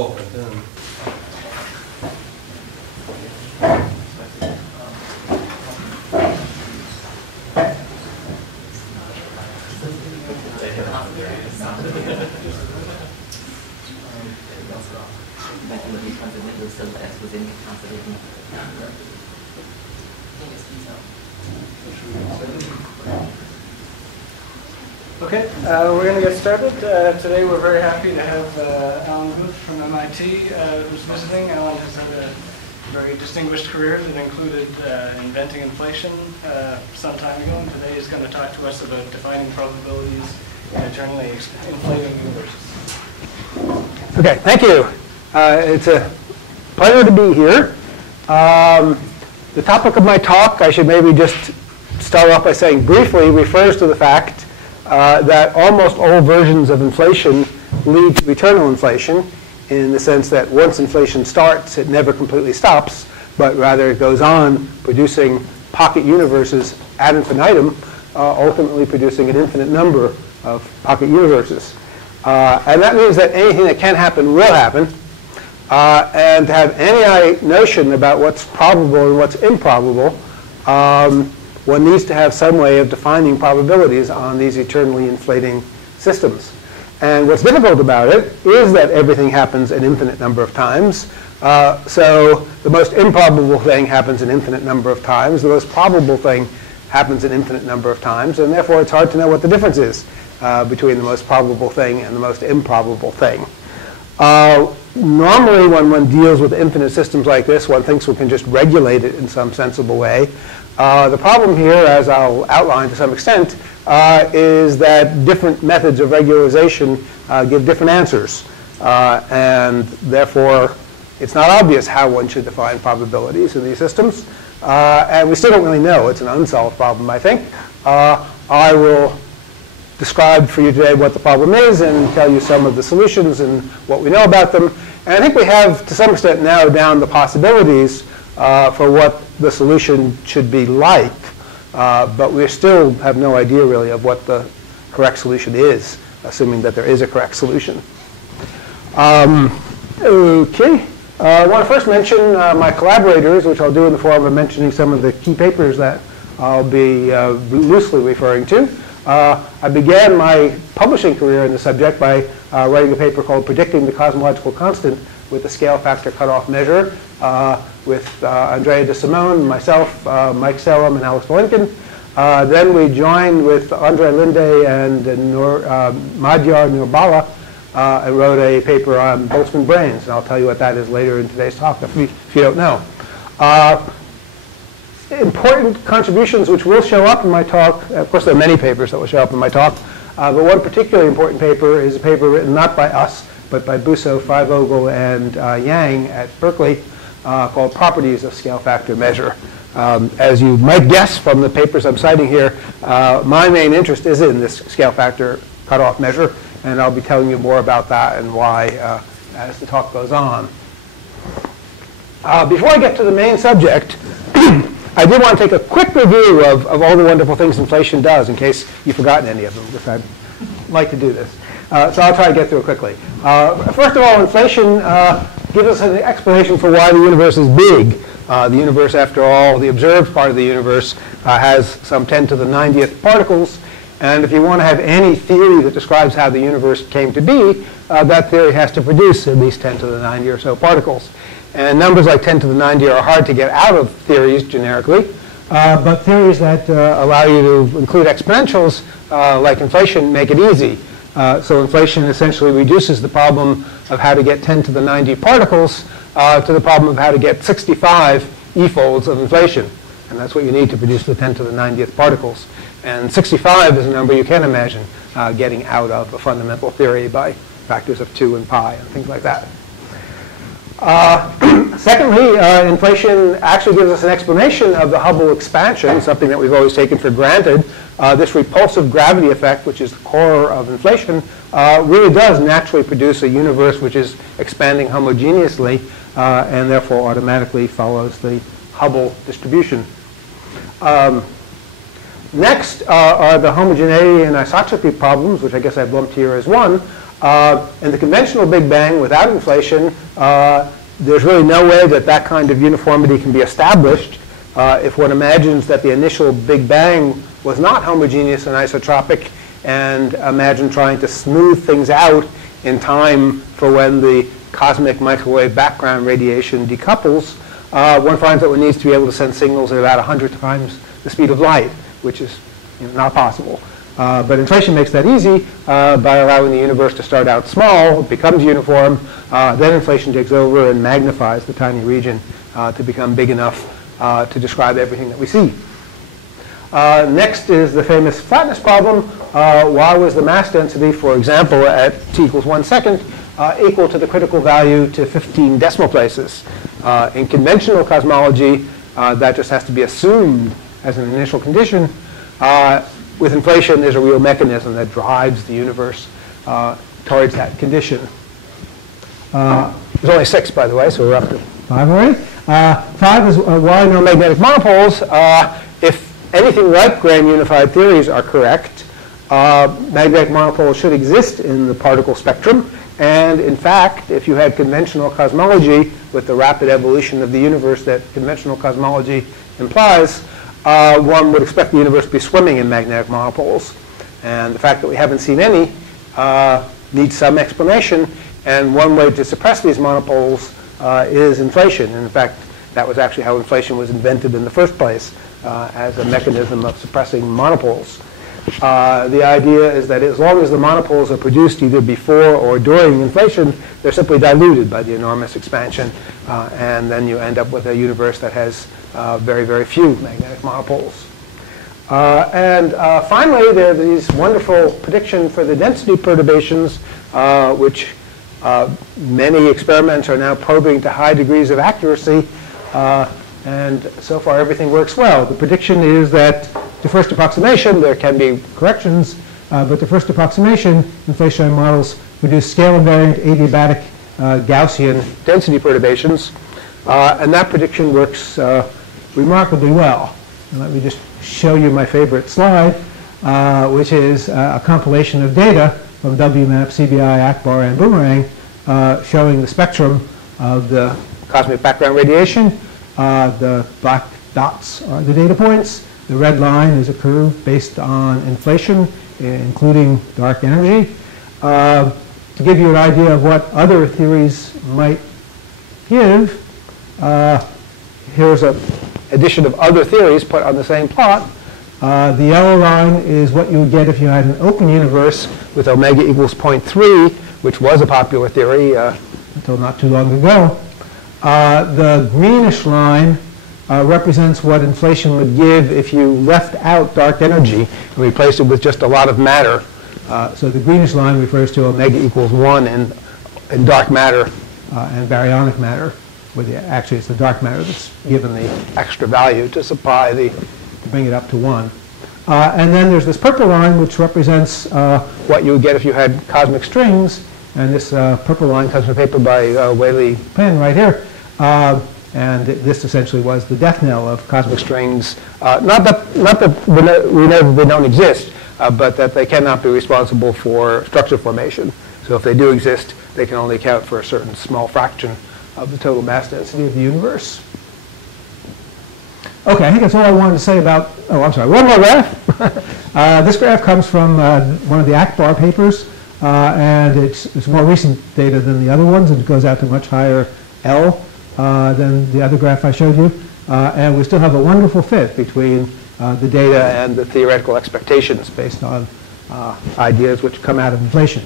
Oh, and then. Okay, we're going to get started. Today we're very happy to have Guth from MIT who's visiting. Alan has had a very distinguished career that included inventing inflation some time ago, and today he's going to talk to us about defining probabilities in eternally inflating universes. Okay, thank you. It's a pleasure to be here. The topic of my talk, I should maybe just start off by saying briefly, refers to the fact that almost all versions of inflation lead to eternal inflation, in the sense that once inflation starts, it never completely stops, but rather it goes on producing pocket universes ad infinitum, ultimately producing an infinite number of pocket universes. And that means that anything that can happen will happen. And to have any notion about what's probable and what's improbable, one needs to have some way of defining probabilities on these eternally inflating systems. And what's difficult about it is that everything happens an infinite number of times. So the most improbable thing happens an infinite number of times. The most probable thing happens an infinite number of times. And therefore, it's hard to know what the difference is between the most probable thing and the most improbable thing. Normally, when one deals with infinite systems like this, one thinks one can just regulate it in some sensible way. The problem here, as I'll outline to some extent, is that different methods of regularization give different answers. And therefore, it's not obvious how one should define probabilities in these systems. And we still don't really know. It's an unsolved problem, I think. I will describe for you today what the problem is and tell you some of the solutions and what we know about them. And I think we have, to some extent, narrowed down the possibilities for what the solution should be like. But we still have no idea, really, of what the correct solution is, assuming that there is a correct solution. Okay. I want to first mention my collaborators, which I'll do in the form of mentioning some of the key papers that I'll be loosely referring to. I began my publishing career in the subject by writing a paper called Predicting the Cosmological Constant with the Scale Factor Cutoff Measure with Andrea de Simone, myself, Mike Sellam, and Alex Valenkin. Then we joined with Andre Linde and Madhyar Nurbala and wrote a paper on Boltzmann brains. And I'll tell you what that is later in today's talk if you don't know. Important contributions which will show up in my talk. Of course, there are many papers that will show up in my talk. But one particularly important paper is a paper written not by us, but by Busso, Freivogel, and Yang at Berkeley, called Properties of Scale Factor Measure. As you might guess from the papers I'm citing here, my main interest is in this scale factor cutoff measure, and I'll be telling you more about that and why as the talk goes on. Before I get to the main subject, I did want to take a quick review of all the wonderful things inflation does, in case you've forgotten any of them, because I'd like to do this. So I'll try to get through it quickly. First of all, inflation gives us an explanation for why the universe is big. The universe, after all, the observed part of the universe has some 10 to the 90th particles. And if you want to have any theory that describes how the universe came to be, that theory has to produce at least 10 to the 90 or so particles. And numbers like 10 to the 90 are hard to get out of theories generically. But theories that allow you to include exponentials, like inflation, make it easy. So inflation essentially reduces the problem of how to get 10 to the 90 particles to the problem of how to get 65 e-folds of inflation. And that's what you need to produce the 10 to the 90th particles. And 65 is a number you can imagine getting out of a fundamental theory by factors of 2 and pi and things like that. Secondly, inflation actually gives us an explanation of the Hubble expansion, something that we've always taken for granted. This repulsive gravity effect, which is the core of inflation, really does naturally produce a universe which is expanding homogeneously and therefore automatically follows the Hubble distribution. Next are the homogeneity and isotropy problems, which I guess I've lumped here as one. In the conventional Big Bang without inflation, there's really no way that that kind of uniformity can be established if one imagines that the initial Big Bang was not homogeneous and isotropic, and imagine trying to smooth things out in time for when the cosmic microwave background radiation decouples. One finds that one needs to be able to send signals at about 100 times the speed of light, which is not possible. But inflation makes that easy by allowing the universe to start out small, it becomes uniform, then inflation takes over and magnifies the tiny region to become big enough to describe everything that we see. Next is the famous flatness problem. Why was the mass density, for example, at t equals 1 second, equal to the critical value to 15 decimal places? In conventional cosmology, that just has to be assumed as an initial condition. With inflation, there's a real mechanism that drives the universe towards that condition. There's only 6, by the way, so we're up to 5 already. 5 is why no magnetic monopoles. If anything like grand unified theories are correct, magnetic monopoles should exist in the particle spectrum. And in fact, if you had conventional cosmology with the rapid evolution of the universe that conventional cosmology implies, one would expect the universe to be swimming in magnetic monopoles. And the fact that we haven't seen any needs some explanation. And one way to suppress these monopoles is inflation. And in fact, that was actually how inflation was invented in the first place, as a mechanism of suppressing monopoles. The idea is that as long as the monopoles are produced either before or during inflation, they're simply diluted by the enormous expansion. And then you end up with a universe that has very, very few magnetic monopoles. Finally, there are these wonderful predictions for the density perturbations, which many experiments are now probing to high degrees of accuracy. And so far, everything works well. The prediction is that the first approximation, there can be corrections, but the first approximation, inflationary models produce scale-invariant adiabatic Gaussian density perturbations. And that prediction works remarkably well. And let me just show you my favorite slide, which is a compilation of data from WMAP, CBI, Akbar, and Boomerang, showing the spectrum of the cosmic background radiation. The black dots are the data points. The red line is a curve based on inflation, including dark energy. To give you an idea of what other theories might give, here's an addition of other theories put on the same plot. The yellow line is what you would get if you had an open universe with omega equals 0.3, which was a popular theory until not too long ago. The greenish line represents what inflation would give if you left out dark energy and replaced it with just a lot of matter. So the greenish line refers to omega equals 1 in dark matter and baryonic matter. Actually, it's the dark matter that's given the extra value to supply to bring it up to 1. And then there's this purple line, which represents what you would get if you had cosmic strings. And this purple line comes from a paper by Wei-Li Pin right here. And this essentially was the death knell of cosmic strings. Not that we know they don't exist, but that they cannot be responsible for structure formation. So if they do exist, they can only account for a certain small fraction of the total mass density of the universe. Okay, I think that's all I wanted to say about, oh, I'm sorry, one more graph. This graph comes from one of the Akbar papers, and it's more recent data than the other ones, and it goes out to much higher L than the other graph I showed you. And we still have a wonderful fit between the data and the theoretical expectations based on ideas which come out of inflation.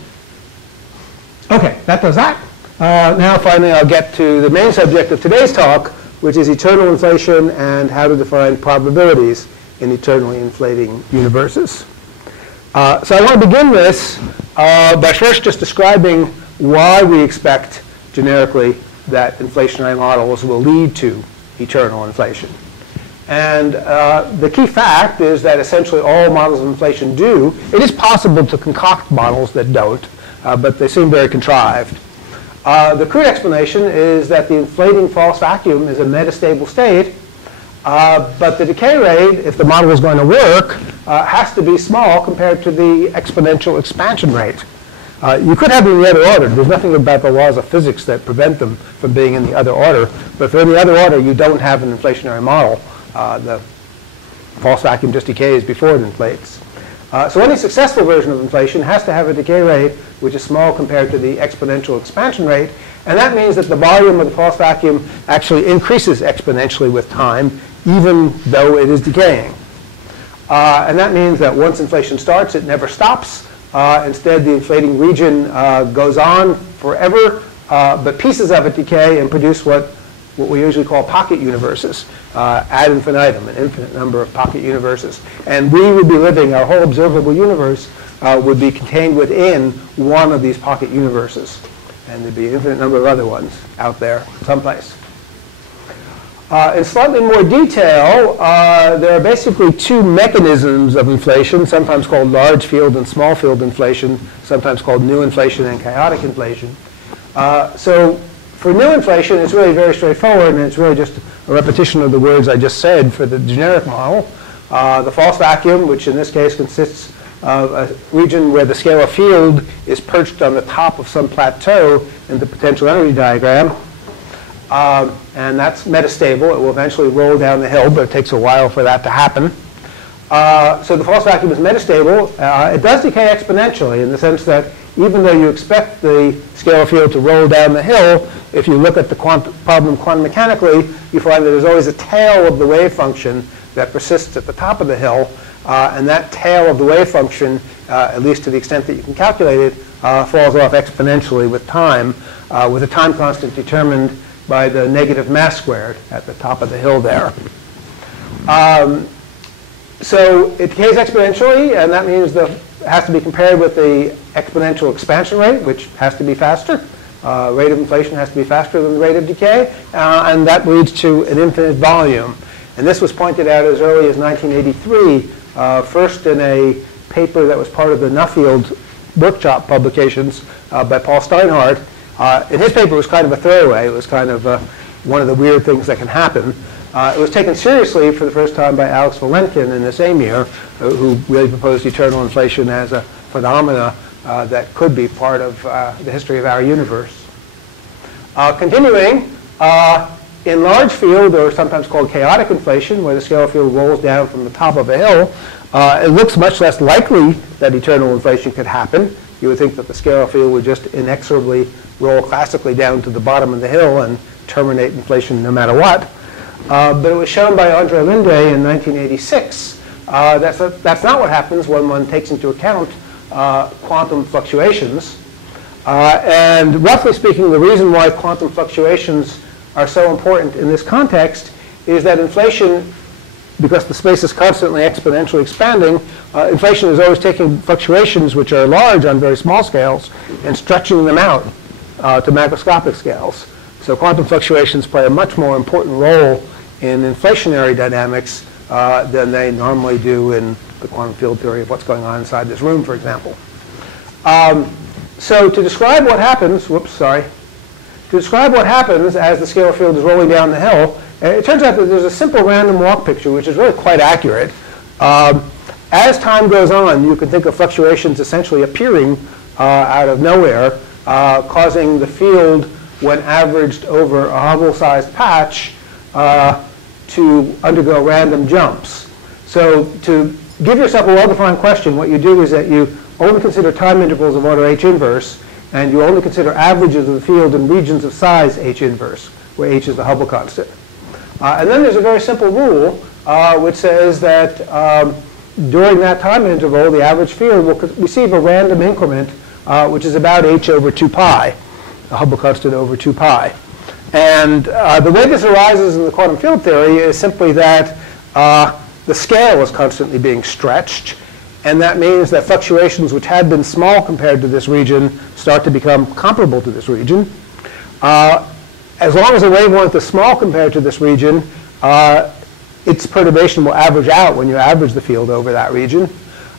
Okay, that does that. Now finally I'll get to the main subject of today's talk, which is eternal inflation and how to define probabilities in eternally inflating universes. So I want to begin this by first just describing why we expect generically that inflationary models will lead to eternal inflation. And the key fact is that essentially all models of inflation do. It is possible to concoct models that don't, but they seem very contrived. The crude explanation is that the inflating false vacuum is a metastable state, but the decay rate, if the model is going to work, has to be small compared to the exponential expansion rate. You could have them in the other order. There's nothing about the laws of physics that prevent them from being in the other order. But if they're in the other order, you don't have an inflationary model. The false vacuum just decays before it inflates. So any successful version of inflation has to have a decay rate which is small compared to the exponential expansion rate. And that means that the volume of the false vacuum actually increases exponentially with time, even though it is decaying. And that means that once inflation starts, it never stops. Instead, the inflating region goes on forever, but pieces of it decay and produce what we usually call pocket universes, ad infinitum, an infinite number of pocket universes. And we would be living, our whole observable universe would be contained within one of these pocket universes. And there'd be an infinite number of other ones out there someplace. In slightly more detail, there are basically two mechanisms of inflation, sometimes called large field and small field inflation, sometimes called new inflation and chaotic inflation. So for new inflation, it's really very straightforward, and it's really just a repetition of the words I just said for the generic model. The false vacuum, which in this case consists of a region where the scalar field is perched on the top of some plateau in the potential energy diagram. And that's metastable. It will eventually roll down the hill, but it takes a while for that to happen. So the false vacuum is metastable. It does decay exponentially in the sense that even though you expect the scalar field to roll down the hill, if you look at the problem quantum mechanically, you find that there's always a tail of the wave function that persists at the top of the hill. And that tail of the wave function, at least to the extent that you can calculate it, falls off exponentially with time, with a time constant determined by the negative mass squared at the top of the hill there. So it decays exponentially, and that means it has to be compared with the exponential expansion rate, which has to be faster. Rate of inflation has to be faster than the rate of decay, and that leads to an infinite volume. And this was pointed out as early as 1983, first in a paper that was part of the Nuffield workshop publications by Paul Steinhardt. In his paper, it was kind of a throwaway. It was kind of one of the weird things that can happen. It was taken seriously for the first time by Alex Valenkin in the same year, who really proposed eternal inflation as a phenomena that could be part of the history of our universe. Continuing, in large field, or sometimes called chaotic inflation, where the scalar field rolls down from the top of a hill, it looks much less likely that eternal inflation could happen. You would think that the scalar field would just inexorably roll classically down to the bottom of the hill and terminate inflation no matter what. But it was shown by Andre Linde in 1986 that's not what happens when one takes into account quantum fluctuations. And roughly speaking, the reason why quantum fluctuations are so important in this context is that inflation, because the space is constantly exponentially expanding, inflation is always taking fluctuations which are large on very small scales and stretching them out to macroscopic scales. So quantum fluctuations play a much more important role in inflationary dynamics than they normally do in the quantum field theory of what's going on inside this room, for example. So to describe what happens, to describe what happens as the scalar field is rolling down the hill, it turns out that there's a simple random walk picture which is really quite accurate. As time goes on, you can think of fluctuations essentially appearing out of nowhere, causing the field, when averaged over a Hubble-sized patch, to undergo random jumps. So to give yourself a well-defined question, what you do is that you only consider time intervals of order h inverse, and you only consider averages of the field in regions of size h inverse, where h is the Hubble constant. And then there's a very simple rule which says that during that time interval, the average field will receive a random increment, which is about h over 2 pi, the Hubble constant over 2 pi. And the way this arises in the quantum field theory is simply that the scale is constantly being stretched, and that means that fluctuations which had been small compared to this region start to become comparable to this region. As long as the wavelength is small compared to this region, its perturbation will average out when you average the field over that region.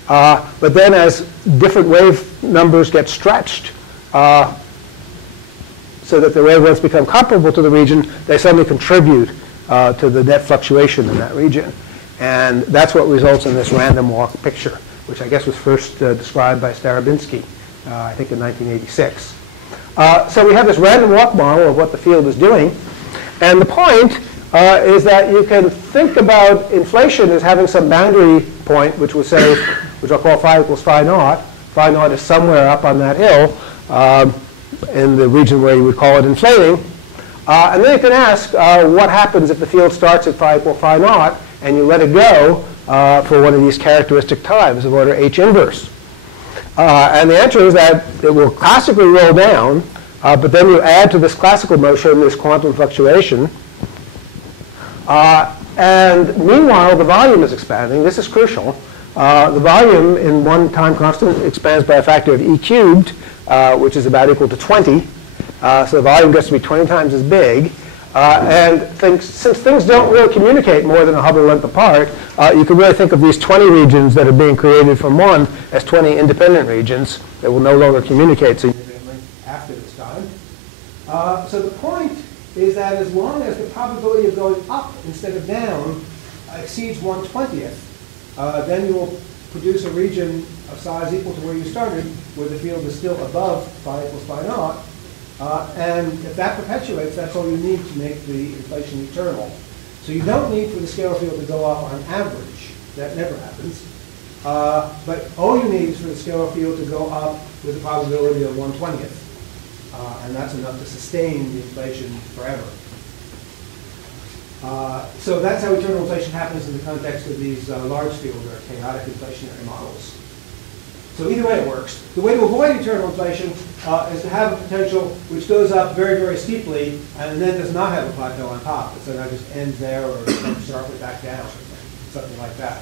But then as different wave numbers get stretched so that the wavelengths become comparable to the region, they suddenly contribute to the net fluctuation in that region. And that's what results in this random walk picture, which I guess was first described by Starobinsky I think in 1986. So we have this random walk model of what the field is doing. And the point is that you can think about inflation as having some boundary point, which we'll say, which I'll call phi equals phi naught. Phi naught is somewhere up on that hill in the region where you would call it inflating. And then you can ask what happens if the field starts at phi equal phi naught and you let it go for one of these characteristic times of order h inverse. And the answer is that it will classically roll down, but then you add to this classical motion this quantum fluctuation. And meanwhile, the volume is expanding. This is crucial. The volume in one time constant expands by a factor of e cubed, which is about equal to 20. So the volume gets to be 20 times as big. And since things don't really communicate more than a Hubble length apart, you can really think of these 20 regions that are being created from one as 20 independent regions that will no longer communicate significantly after this time. So the point is that as long as the probability of going up instead of down exceeds 1/20th, then you will produce a region of size equal to where you started, where the field is still above phi equals phi naught. And if that perpetuates, that's all you need to make the inflation eternal. So you don't need for the scalar field to go up on average. That never happens. But all you need is for the scalar field to go up with a probability of 1/20th. And that's enough to sustain the inflation forever. So that's how eternal inflation happens in the context of these large field or chaotic inflationary models. So either way it works. The way to avoid eternal inflation is to have a potential which goes up very, very steeply and then does not have a plateau on top. So that just ends there or comes sharply back down or something like that.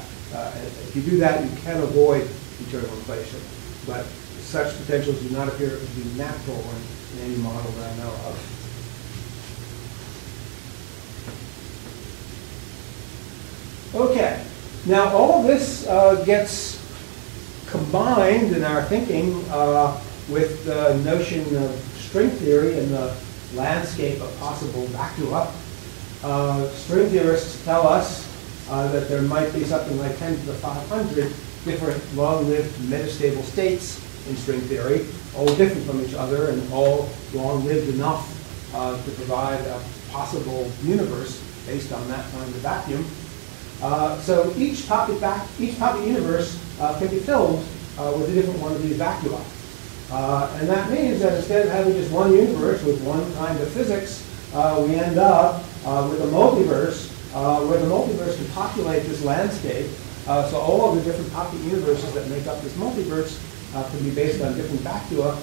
If you do that, you can avoid eternal inflation. But such potentials do not appear to be natural in any model that I know of. Okay. Now all of this gets combined in our thinking with the notion of string theory and the landscape of possible vacua. String theorists tell us that there might be something like 10 to the 500 different long-lived metastable states in string theory, all different from each other and all long-lived enough to provide a possible universe based on that kind of vacuum. So each pocket universe can be filled with a different one of these vacua. And that means that instead of having just one universe with one kind of physics, we end up with a multiverse where the multiverse can populate this landscape. So all of the different pocket universes that make up this multiverse can be based on different vacua.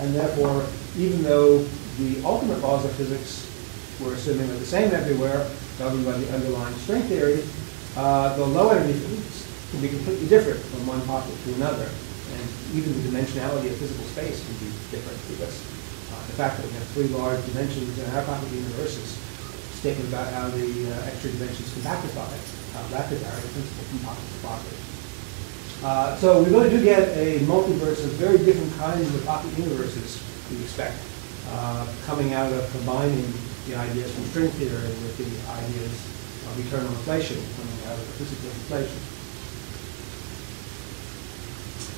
And therefore, even though the ultimate laws of physics we're assuming are the same everywhere, governed by the underlying string theory, the low energy physics can be completely different from one pocket to another. And even the dimensionality of physical space can be different because the fact that we have three large dimensions in our pocket universe is a statement about how the extra dimensions can magnify that could vary principle from pocket to pocket. So we really do get a multiverse of very different kinds of pocket universes we expect coming out of combining the ideas from string theory with the ideas of eternal inflation coming out of the physical inflation.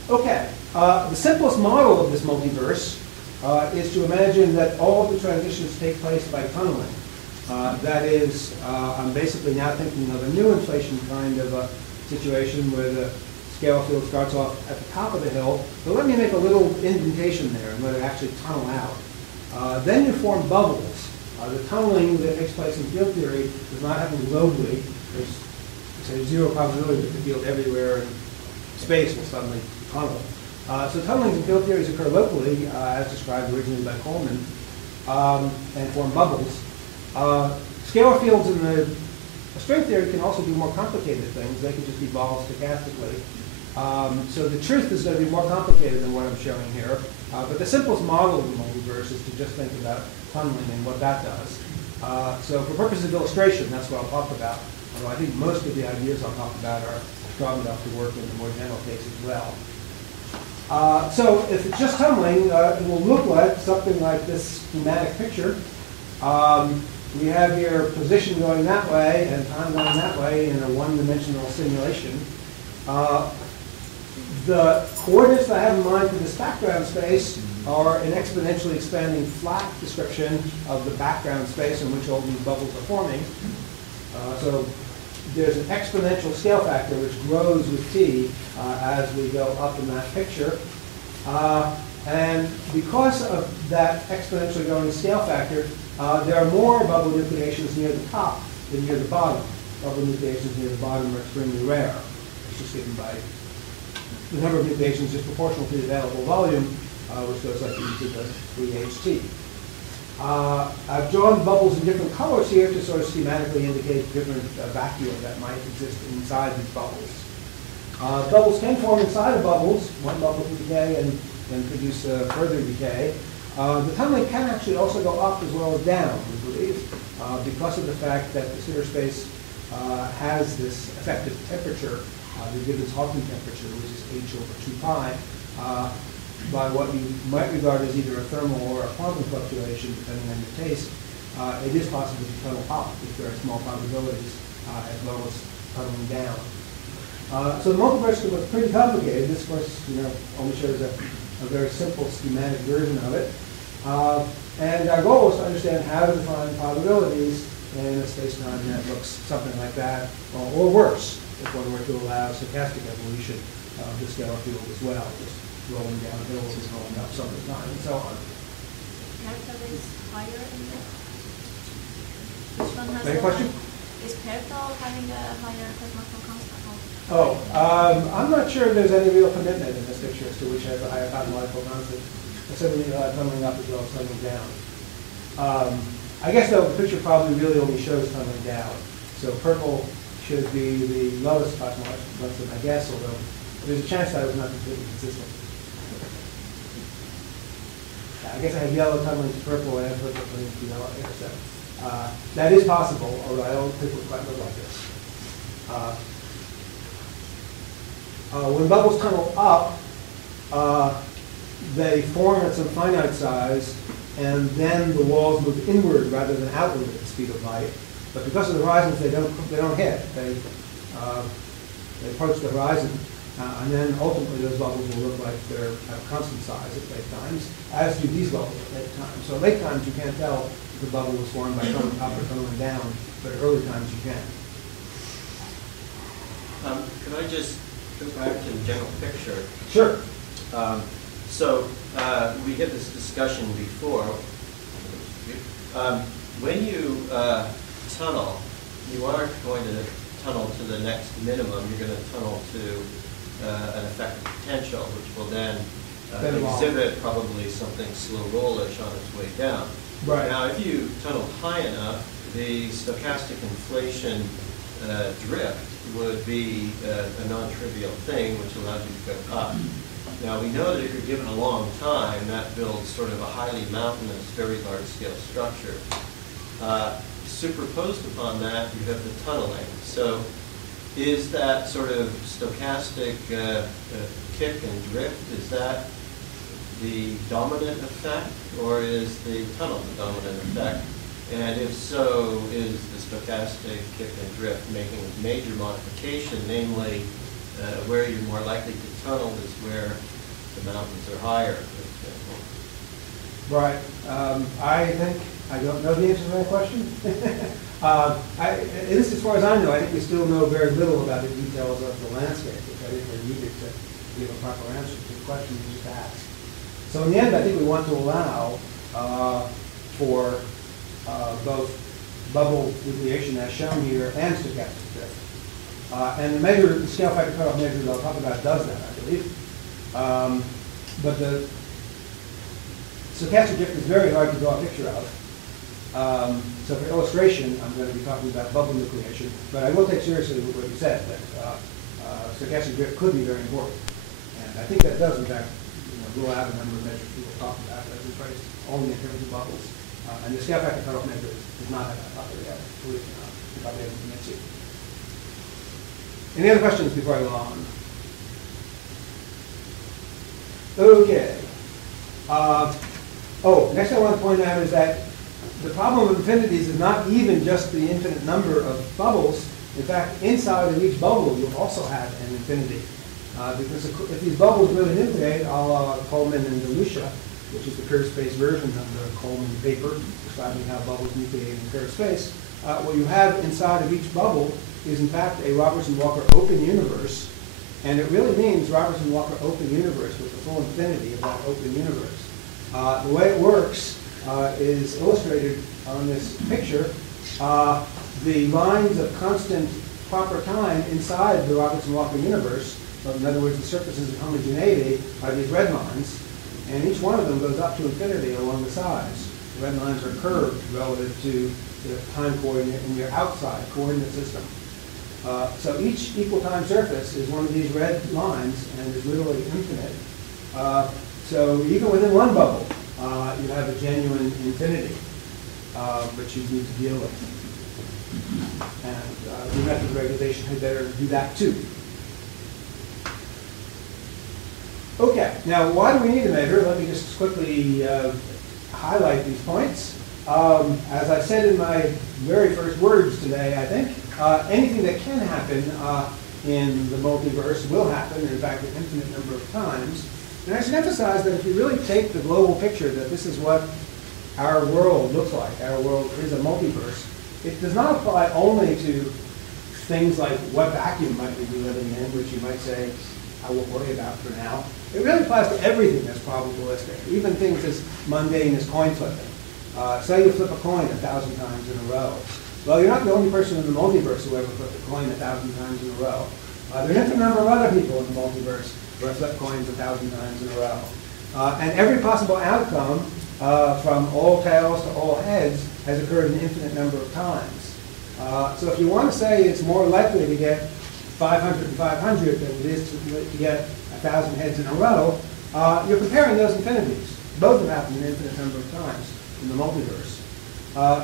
Okay, the simplest model of this multiverse is to imagine that all of the transitions take place by tunneling. That is, I'm basically now thinking of a new inflation kind of a situation where the scalar field starts off at the top of the hill, but let me make a little indentation there and let it actually tunnel out. Then you form bubbles. The tunneling that takes place in field theory does not happen globally. There's a zero probability that the field everywhere in space will suddenly tunnel. So tunneling in field theories occur locally, as described originally by Coleman, and form bubbles. Scalar fields in the string theory can also do more complicated things. They can just evolve stochastically. So the truth is going to be more complicated than what I'm showing here. But the simplest model of the multiverse is to just think about tunneling and what that does. So for purposes of illustration, that's what I'll talk about. Although I think most of the ideas I'll talk about are strong enough to work in the more general case as well. So if it's just tunneling, it will look like something like this schematic picture. We have here position going that way and time going that way in a one-dimensional simulation. The coordinates that I have in mind for this background space are an exponentially expanding flat description of the background space in which all these bubbles are forming. So there's an exponential scale factor which grows with t as we go up in that picture. And because of that exponentially growing scale factor, there are more bubble nucleations near the top than near the bottom. Bubble nucleations near the bottom are extremely rare. It's just given by the number of nucleations is proportional to the available volume, which goes up into the 3ht. I've drawn bubbles in different colors here to sort of schematically indicate different vacuum that might exist inside these bubbles. Bubbles can form inside of bubbles. One bubble can decay and produce further decay. The tunneling can actually also go up as well as down, we believe, because of the fact that the Sitter space has this effective temperature, the Gibbons-Hawking temperature, which is h over 2 pi, by what you might regard as either a thermal or a quantum fluctuation, depending on your taste. It is possible to tunnel up with very small probabilities, as well as tunneling down. So the multiverse can look pretty complicated. This, of course, only shows a very simple schematic version of it. And our goal is to understand how to define probabilities in a space-time that looks something like that, or worse, if one were to allow stochastic evolution of the scalar field as well, just rolling down hills and rolling up some of the time, and so on. Perftal is higher in this? This one has Any question? Is Perftal having a higher cosmological constant? Oh, I'm not sure there's any real commitment in this picture as to which has a higher cosmological constant. Assuming tunneling up as well as tunneling down. I guess, though, the picture probably really only shows tunneling down. So purple should be the lowest cosmological constant, I guess, although there's a chance that it was not completely consistent. I guess I have yellow tunneling to purple and purple tunneling to yellow here. So that is possible, although I don't think it would quite look like this. When bubbles tunnel up, they form at some finite size, and then the walls move inward rather than outward at the speed of light. But because of the horizons, they don't hit. They approach the horizon, and then ultimately those bubbles will look like they're at a constant size at late times, as do these bubbles at late times. So at late times you can't tell if the bubble was formed by tunneling up or tunneling down, but at early times you can. Could I just go back to the general picture? Sure. So we had this discussion before. When you tunnel, you aren't going to tunnel to the next minimum. You're going to tunnel to an effective potential, which will then exhibit probably something slow rollish on its way down. Right. Now, if you tunnel high enough, the stochastic inflation drift would be a non-trivial thing, which allows you to go up. Now, we know that if you're given a long time, that builds sort of a highly mountainous, very large-scale structure. Superposed upon that, you have the tunneling. So is that sort of stochastic kick and drift, is that the dominant effect, or is the tunnel the dominant effect? And if so, is the stochastic kick and drift making a major modification, namely where you're more likely to tunnel is where the mountains are higher, for example. Right. I think I don't know the answer to that question. At least as far as I know, I think we still know very little about the details of the landscape, which I think are needed to give a proper answer to the question you just asked. So in the end, I think we want to allow for both bubble nucleation as shown here and stochastic drift. And the measure, the scale factor cutoff measure that I'll talk about does that, I believe. But the stochastic drift is very hard to draw a picture of. So for illustration, I'm going to be talking about bubble nucleation, but I will take seriously what you said, that stochastic drift could be very important. And I think that does, in fact, rule out a number of measures people talk about, as is raised only in terms of bubbles. And the scale factor cutoff measure does not have that property yet, believe it or not, if I'll be able to convince you. Any other questions before I go on? Okay. Next I want to point out is that the problem of infinities is not even just the infinite number of bubbles. In fact, inside of each bubble, you'll also have an infinity. Because if these bubbles really nucleate, a la Coleman and DeLucia, which is the curved space version of the Coleman paper describing how bubbles nucleate in curved space, what you have inside of each bubble is in fact a Robertson-Walker open universe, and it really means Robertson-Walker open universe with the full infinity of that open universe. The way it works is illustrated on this picture. The lines of constant proper time inside the Robertson-Walker universe, so in other words, the surfaces of homogeneity, are these red lines, and each one of them goes up to infinity along the sides. The red lines are curved relative to the time coordinate in your outside coordinate system. So each equal time surface is one of these red lines and is literally infinite. So even within one bubble, you have a genuine infinity, which you need to deal with. And the method of regulation had better do that too. Okay, now why do we need a measure? Let me just quickly highlight these points. As I said in my very first words today, I think, anything that can happen in the multiverse will happen, in fact, an infinite number of times. And I should emphasize that if you really take the global picture that this is what our world looks like, our world is a multiverse, it does not apply only to things like what vacuum might we be living in, which you might say, I won't worry about for now. It really applies to everything that's probabilistic, even things as mundane as coin flipping. Say you flip a coin 1,000 times in a row. Well, you're not the only person in the multiverse who ever flipped a coin 1,000 times in a row. There are an infinite number of other people in the multiverse who have flipped coins 1,000 times in a row. And every possible outcome, from all tails to all heads, has occurred an infinite number of times. So if you want to say it's more likely to get 500 and 500 than it is to get 1,000 heads in a row, you're comparing those infinities. Both have happened an infinite number of times in the multiverse.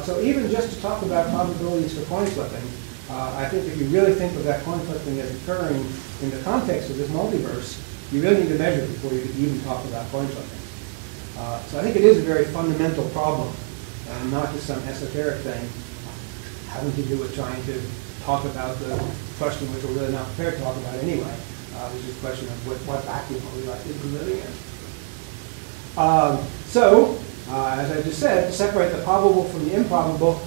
So even just to talk about probabilities for coin flipping, I think if you really think of that coin flipping as occurring in the context of this multiverse, you really need to measure before you can even talk about coin flipping. So I think it is a very fundamental problem, and not just some esoteric thing having to do with trying to talk about the question which we're really not prepared to talk about anyway, which is the question of what vacuum are we likely to be living in. As I just said, to separate the probable from the improbable,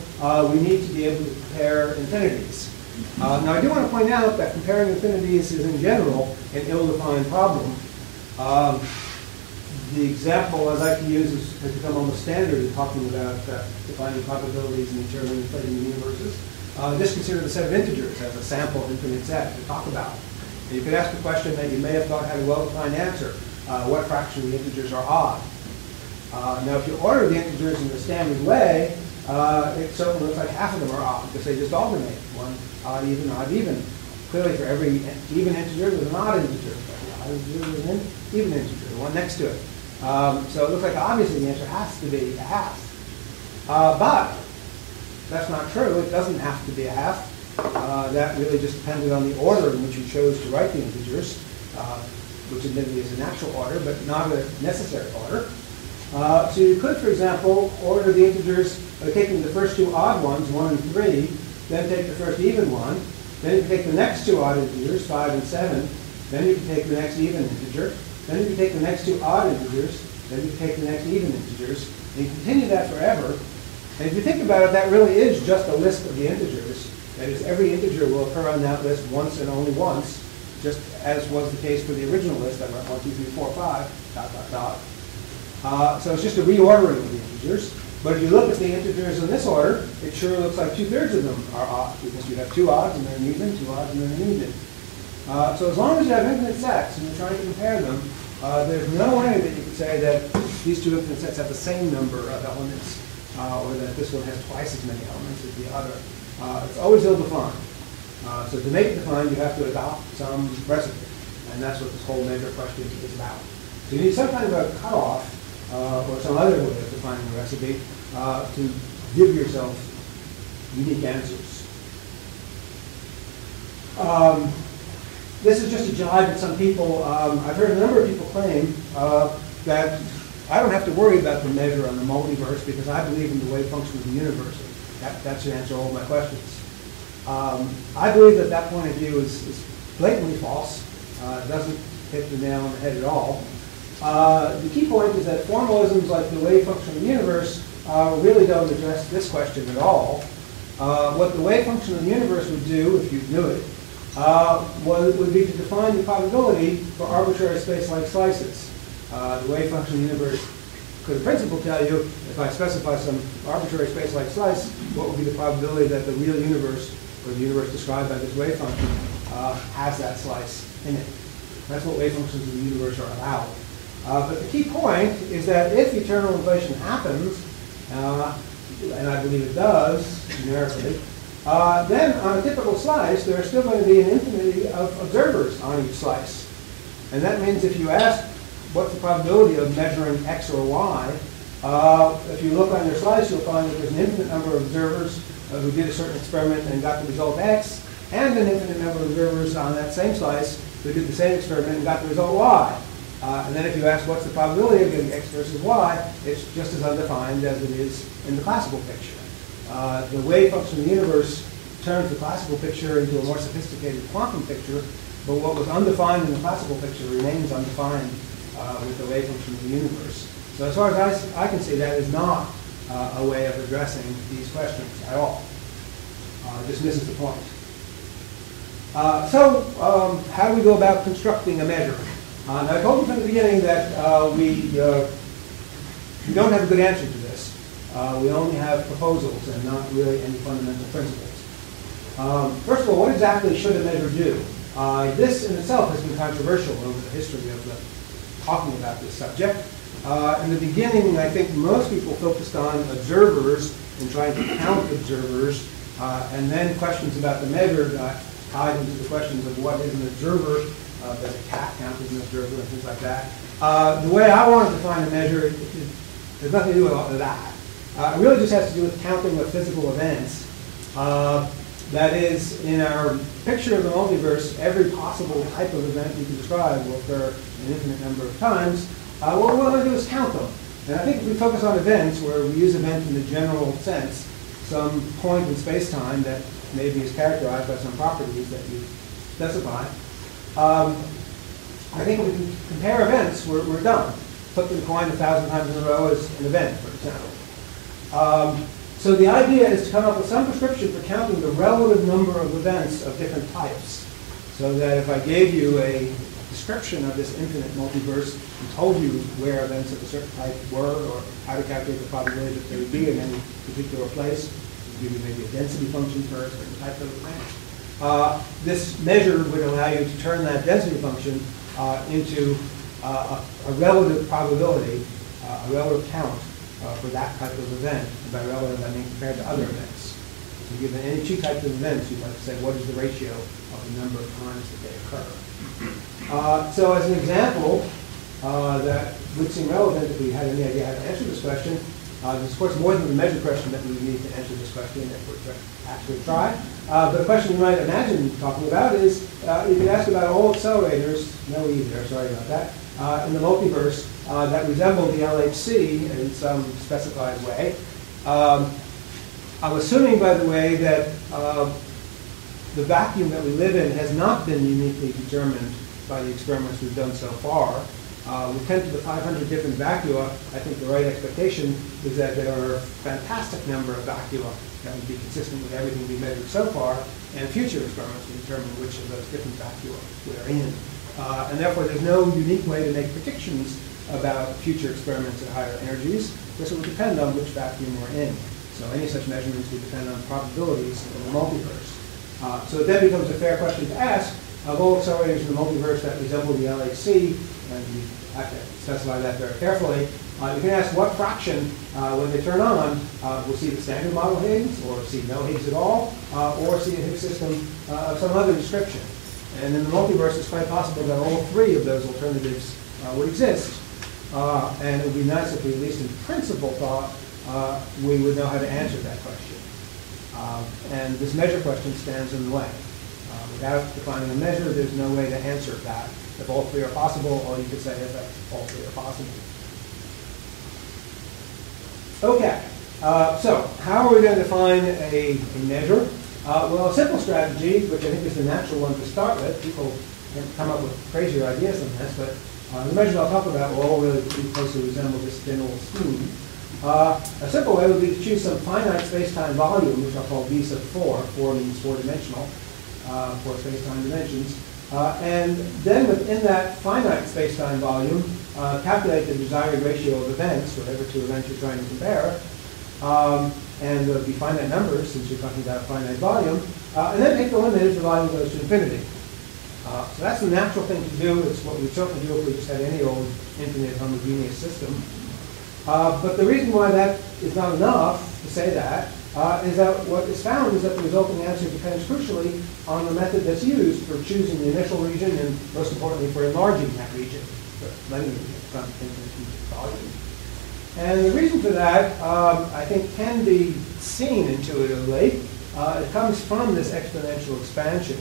we need to be able to compare infinities. Now, I do want to point out that comparing infinities is, in general, an ill-defined problem. The example I like to use has become almost standard in talking about defining probabilities and determining inflating universes. Just consider the set of integers as a sample infinite set to talk about. And you could ask a question that you may have thought had a well-defined answer. What fraction of the integers are odd? Now, if you order the integers in the standard way, it certainly looks like half of them are odd because they just alternate. One odd, even. Clearly, for every even integer, there's an odd integer. For every odd integer, there's an even integer, the one next to it. So it looks like obviously the answer has to be a half. But that's not true. It doesn't have to be a half. That really just depended on the order in which you chose to write the integers, which admittedly is a natural order, but not a necessary order. So you could, for example, order the integers by taking the first two odd ones, 1 and 3, then take the first even one, then you can take the next two odd integers, 5 and 7, then you can take the next even integer, then you can take the next two odd integers, then you can take the next even integers, and you continue that forever. And if you think about it, that really is just a list of the integers. That is, every integer will occur on that list once and only once, just as was the case for the original list. I wrote 1, 2, 3, 4, 5, ... So it's just a reordering of the integers. But if you look at the integers in this order, it sure looks like 2/3 of them are odd, because you have 2 odds and then an even, 2 odds and then an even. So as long as you have infinite sets and you're trying to compare them, there's no way that you could say that these two infinite sets have the same number of elements, or that this one has twice as many elements as the other. It's always ill-defined. So to make it defined, you have to adopt some recipe. And that's what this whole measure question is about. So you need some kind of a cutoff, or some other way of defining a recipe, to give yourself unique answers. This is just a jibe at some people. I've heard a number of people claim that I don't have to worry about the measure on the multiverse because I believe in the way it functions in the universe. That should answer all my questions. I believe that that point of view is blatantly false. doesn't hit the nail on the head at all. The key point is that formalisms like the wave function of the universe really don't address this question at all. What the wave function of the universe would do, if you knew it, would be to define the probability for arbitrary space-like slices. The wave function of the universe could in principle tell you, if I specify some arbitrary space-like slice, what would be the probability that the real universe, or the universe described by this wave function, has that slice in it. That's what wave functions of the universe are allowed. But the key point is that if eternal inflation happens, and I believe it does, numerically, then on a typical slice, there are still going to be an infinity of observers on each slice. And that means if you ask, what's the probability of measuring X or Y, if you look on your slice, you'll find that there's an infinite number of observers who did a certain experiment and got the result X, and an infinite number of observers on that same slice who did the same experiment and got the result Y. And then if you ask what's the probability of getting X versus Y, it's just as undefined as it is in the classical picture. The wave function of the universe turns the classical picture into a more sophisticated quantum picture, but what was undefined in the classical picture remains undefined with the wave function of the universe. So as far as I can see, that is not a way of addressing these questions at all. It just misses the point. So how do we go about constructing a measure? Now I told you from the beginning that we don't have a good answer to this. We only have proposals and not really any fundamental principles. First of all, what exactly should a measure do? This in itself has been controversial over the history of talking about this subject. In the beginning, I think most people focused on observers and trying to count observers, and then questions about the measure got tied into the questions of what is an observer, does a cat count as an observer, and things like that. The way I want to define a measure, there's nothing to do with all of that. It really just has to do with counting of physical events. That is, in our picture of the multiverse, every possible type of event you can describe will occur an infinite number of times. What we want to do is count them. And I think if we focus on events, where we use event in the general sense, some point in space-time that maybe is characterized by some properties that you specify, I think if we can compare events, we're done. Flipping the coin 1,000 times in a row is an event, for example. So the idea is to come up with some prescription for counting the relative number of events of different types. So that if I gave you a description of this infinite multiverse and told you where events of a certain type were, or how to calculate the probability that they would be in any particular place, give you maybe a density function for a certain type of event. This measure would allow you to turn that density function into a relative probability, a relative count for that type of event. And by relative, I mean compared to other events. So given any two types of events, you'd like to say, what is the ratio of the number of times that they occur? So as an example that would seem relevant if we had any idea how to answer this question, there's of course more than the measure question that we would need to answer this question if we're to actually try. But a question you might imagine talking about is, you could ask about all accelerators, no E there, sorry about that, in the multiverse that resemble the LHC in some specified way. I'm assuming, by the way, that the vacuum that we live in has not been uniquely determined by the experiments we've done so far. With 10 to the 500 different vacua, I think the right expectation is that there are a fantastic number of vacua that would be consistent with everything we've measured so far, and future experiments will determine which of those different vacua we're in. And therefore, there's no unique way to make predictions about future experiments at higher energies, because it would depend on which vacuum we're in. So any such measurements would depend on probabilities in the multiverse. So it then becomes a fair question to ask, of all accelerators in the multiverse that resemble the LHC, and you have to specify that very carefully, you can ask what fraction, when they turn on, will see the standard model Higgs, or see no Higgs at all, or see a Higgs system of some other description. And in the multiverse, it's quite possible that all three of those alternatives would exist. And it would be nice if we, at least in principle, thought we would know how to answer that question. And this measure question stands in the way. Without defining a measure, there's no way to answer that. If all three are possible, all you could say is that all three are possible. Okay, so how are we going to define a measure? Well, a simple strategy, which I think is the natural one to start with, people can come up with crazier ideas than this, but the measures I'll talk about will all really pretty closely resemble this general scheme. A simple way would be to choose some finite space-time volume, which I'll call V sub 4. 4 means four-dimensional, for space-time dimensions. And then within that finite space-time volume, calculate the desired ratio of events, whatever two events you're trying to compare. And there'll be finite numbers, since you're talking about a finite volume. And then take the limit as the volume goes to infinity. So that's the natural thing to do. It's what we certainly do if we just had any old infinite homogeneous system. But the reason why that is not enough to say that is that what is found is that the resulting answer depends crucially on the method that's used for choosing the initial region and, most importantly, for enlarging that region, letting it become infinite volume. And the reason for that, I think, can be seen intuitively. It comes from this exponential expansion.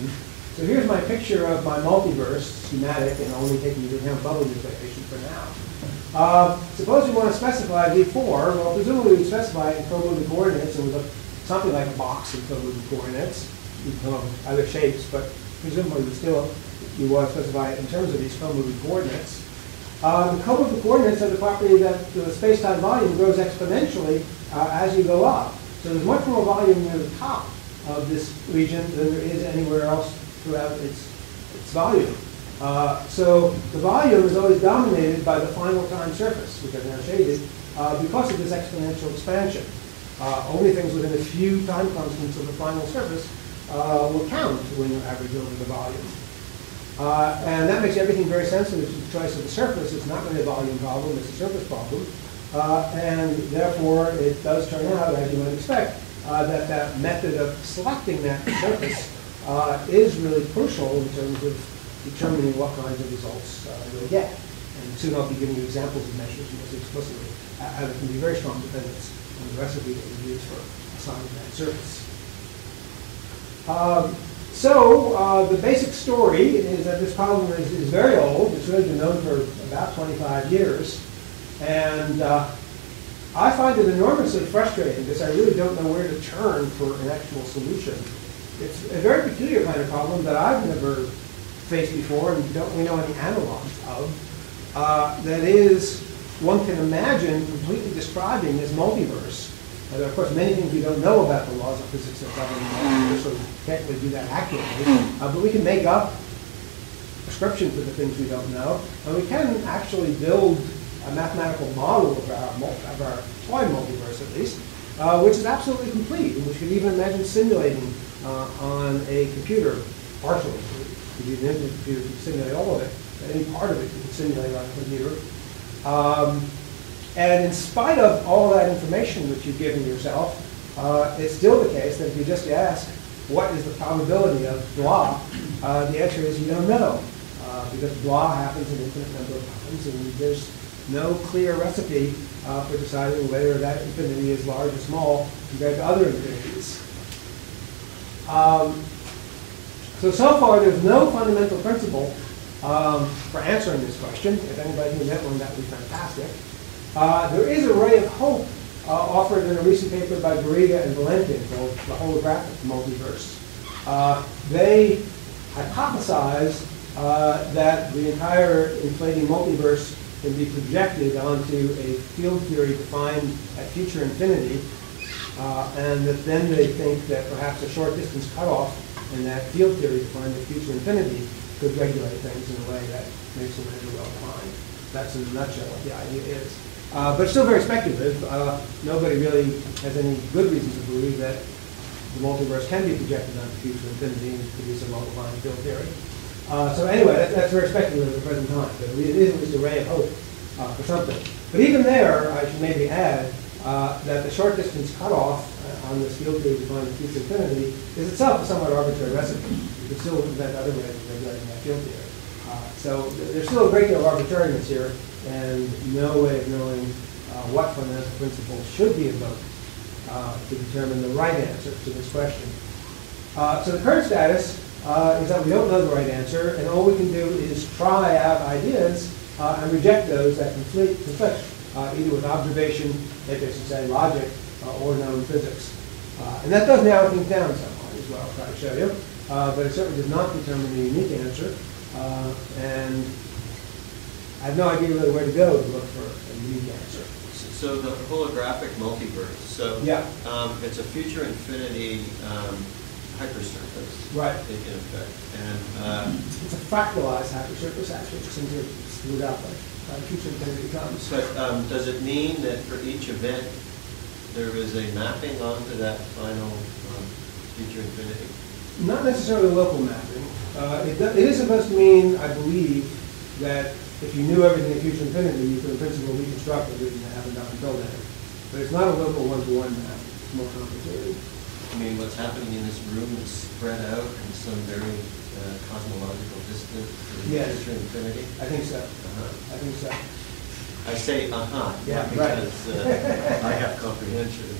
So here's my picture of my multiverse schematic, and only taking into account bubble nucleation for now. Suppose we want to specify V4. Well, presumably we specify it in co-moving coordinates, and with something like a box in co-moving coordinates. You can come up with other shapes, but presumably you want to specify it in terms of these co-moving coordinates. The co-moving coordinates have the property that the space-time volume grows exponentially as you go up. So there's much more volume near the top of this region than there is anywhere else throughout its volume. So the volume is always dominated by the final time surface, which I've now shaded, because of this exponential expansion. Only things within a few time constants of the final surface will count when you average over the volume. And that makes everything very sensitive to the choice of the surface. It's not really a volume problem, it's a surface problem. And therefore, it does turn out, as you might expect, that that method of selecting that surface is really crucial in terms of determining what kinds of results you'll get. And soon I'll be giving you examples of measures more explicitly, how there can be very strong dependence on the recipe that we use for assigning that surface. So the basic story is that this problem is very old. It's really been known for about 25 years. And I find it enormously frustrating because I really don't know where to turn for an actual solution. It's a very peculiar kind of problem that I've never faced before and don't really know any analogs of. That is, one can imagine completely describing this multiverse. And there are, of course, many things we don't know about the laws of physics that govern the multiverse, so we can't really do that accurately. But we can make up prescriptions for the things we don't know, and we can actually build a mathematical model of our toy multiverse, at least, which is absolutely complete, and which could even imagine simulating on a computer partially. You could use an infinite computer to simulate all of it, but any part of it you could simulate on a computer. And in spite of all that information that you've given yourself, it's still the case that if you just ask, what is the probability of blah, the answer is you don't know, because blah happens an infinite number of times, and there's no clear recipe for deciding whether that infinity is large or small compared to other infinities. So far, there's no fundamental principle for answering this question. If anybody can invent one, that would be fantastic. There is a ray of hope offered in a recent paper by Garriga and Valentin called The Holographic Multiverse. They hypothesize that the entire inflating multiverse can be projected onto a field theory defined at future infinity, and that then they think that perhaps a short distance cutoff in that field theory defined at future infinity could regulate things in a way that makes them measure well defined. That's in a nutshell what the idea is. But it's still very speculative. Nobody really has any good reason to believe that the multiverse can be projected onto future infinity and produce a well-defined field theory. So anyway, that's very speculative at the present time, but it is at least a ray of hope for something. But even there, I should maybe add that the short distance cutoff on this field theory defined at future infinity is itself a somewhat arbitrary recipe. You can still invent other ways of regulating that field theory. So there's still a great deal of arbitrariness here, and no way of knowing what fundamental principles should be invoked to determine the right answer to this question. So the current status is that we don't know the right answer, and all we can do is try out ideas and reject those that conflict either with observation, maybe I should say logic, or known physics. And that does narrow things down somewhat, is what I'll try to show you. But it certainly does not determine the unique answer. And I have no idea really where to go to look for a unique answer. So the holographic multiverse. So Yeah. It's a future infinity hypersurface. Right. In effect. And It's a fractalized hypersurface, actually, since it's smoothed out by future infinity comes. but does it mean that for each event there is a mapping onto that final future infinity? Not necessarily local mapping. It is supposed to mean, I believe, that if you knew everything in future infinity, you could in principle reconstruct it, and haven't done until then. But it's not a local one-to-one map. It's more complicated. I mean, what's happening in this room is spread out in some very cosmological distance to Yes. future infinity. I think so. Uh-huh. I think so. I say Yeah, not right. because I have comprehension.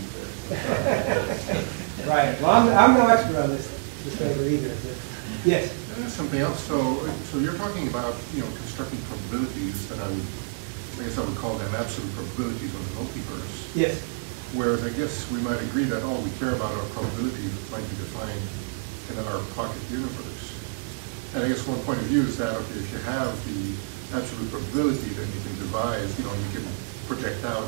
Right. Well, I'm no expert on this paper either. But yes. Something else. So you're talking about constructing probabilities that I guess I would call them absolute probabilities on the multiverse. Yes. Whereas I guess we might agree that all we care about are probabilities that might be defined in our pocket universe. And I guess one point of view is that, okay, if you have the absolute probability, then you can devise, you can project out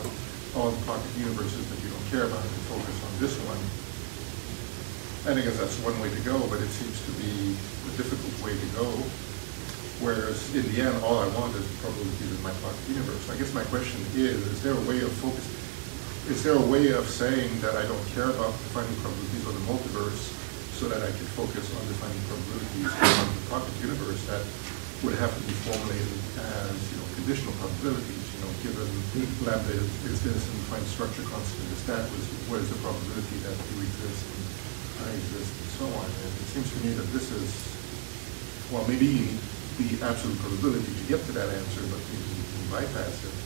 all the pocket universes that you don't care about and focus on this one. And I guess that's one way to go, but it seems to be a difficult way to go. Whereas in the end, all I want is the probabilities in my pocket universe. I guess my question is there a way of focusing? Is there a way of saying that I don't care about defining probabilities on the multiverse so that I can focus on defining probabilities on the pocket universe that would have to be formulated as, conditional probabilities, given lambda is this and find structure constant is that, what is the probability that you exist and I exist and so on. And it seems to me that this is, well, maybe you need the absolute probability to get to that answer, but maybe you can bypass it.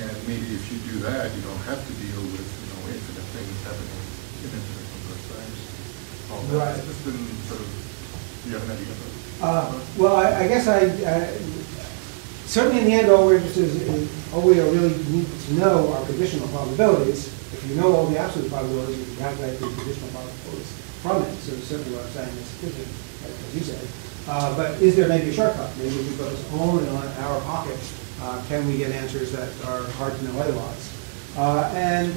And maybe if you do that, you don't have to deal with, infinite things happening in infinite number of times. All that. Right. It's just been sort of, do you have an idea of it? Well, I guess certainly in the end, all we're interested in, all we really need to know are conditional probabilities. If you know all the absolute probabilities, you can calculate the conditional probabilities from it. So certainly what I'm saying is sufficient, as you said. But is there maybe a shortcut? Maybe if we focus only on our pocket, can we get answers that are hard to know otherwise? And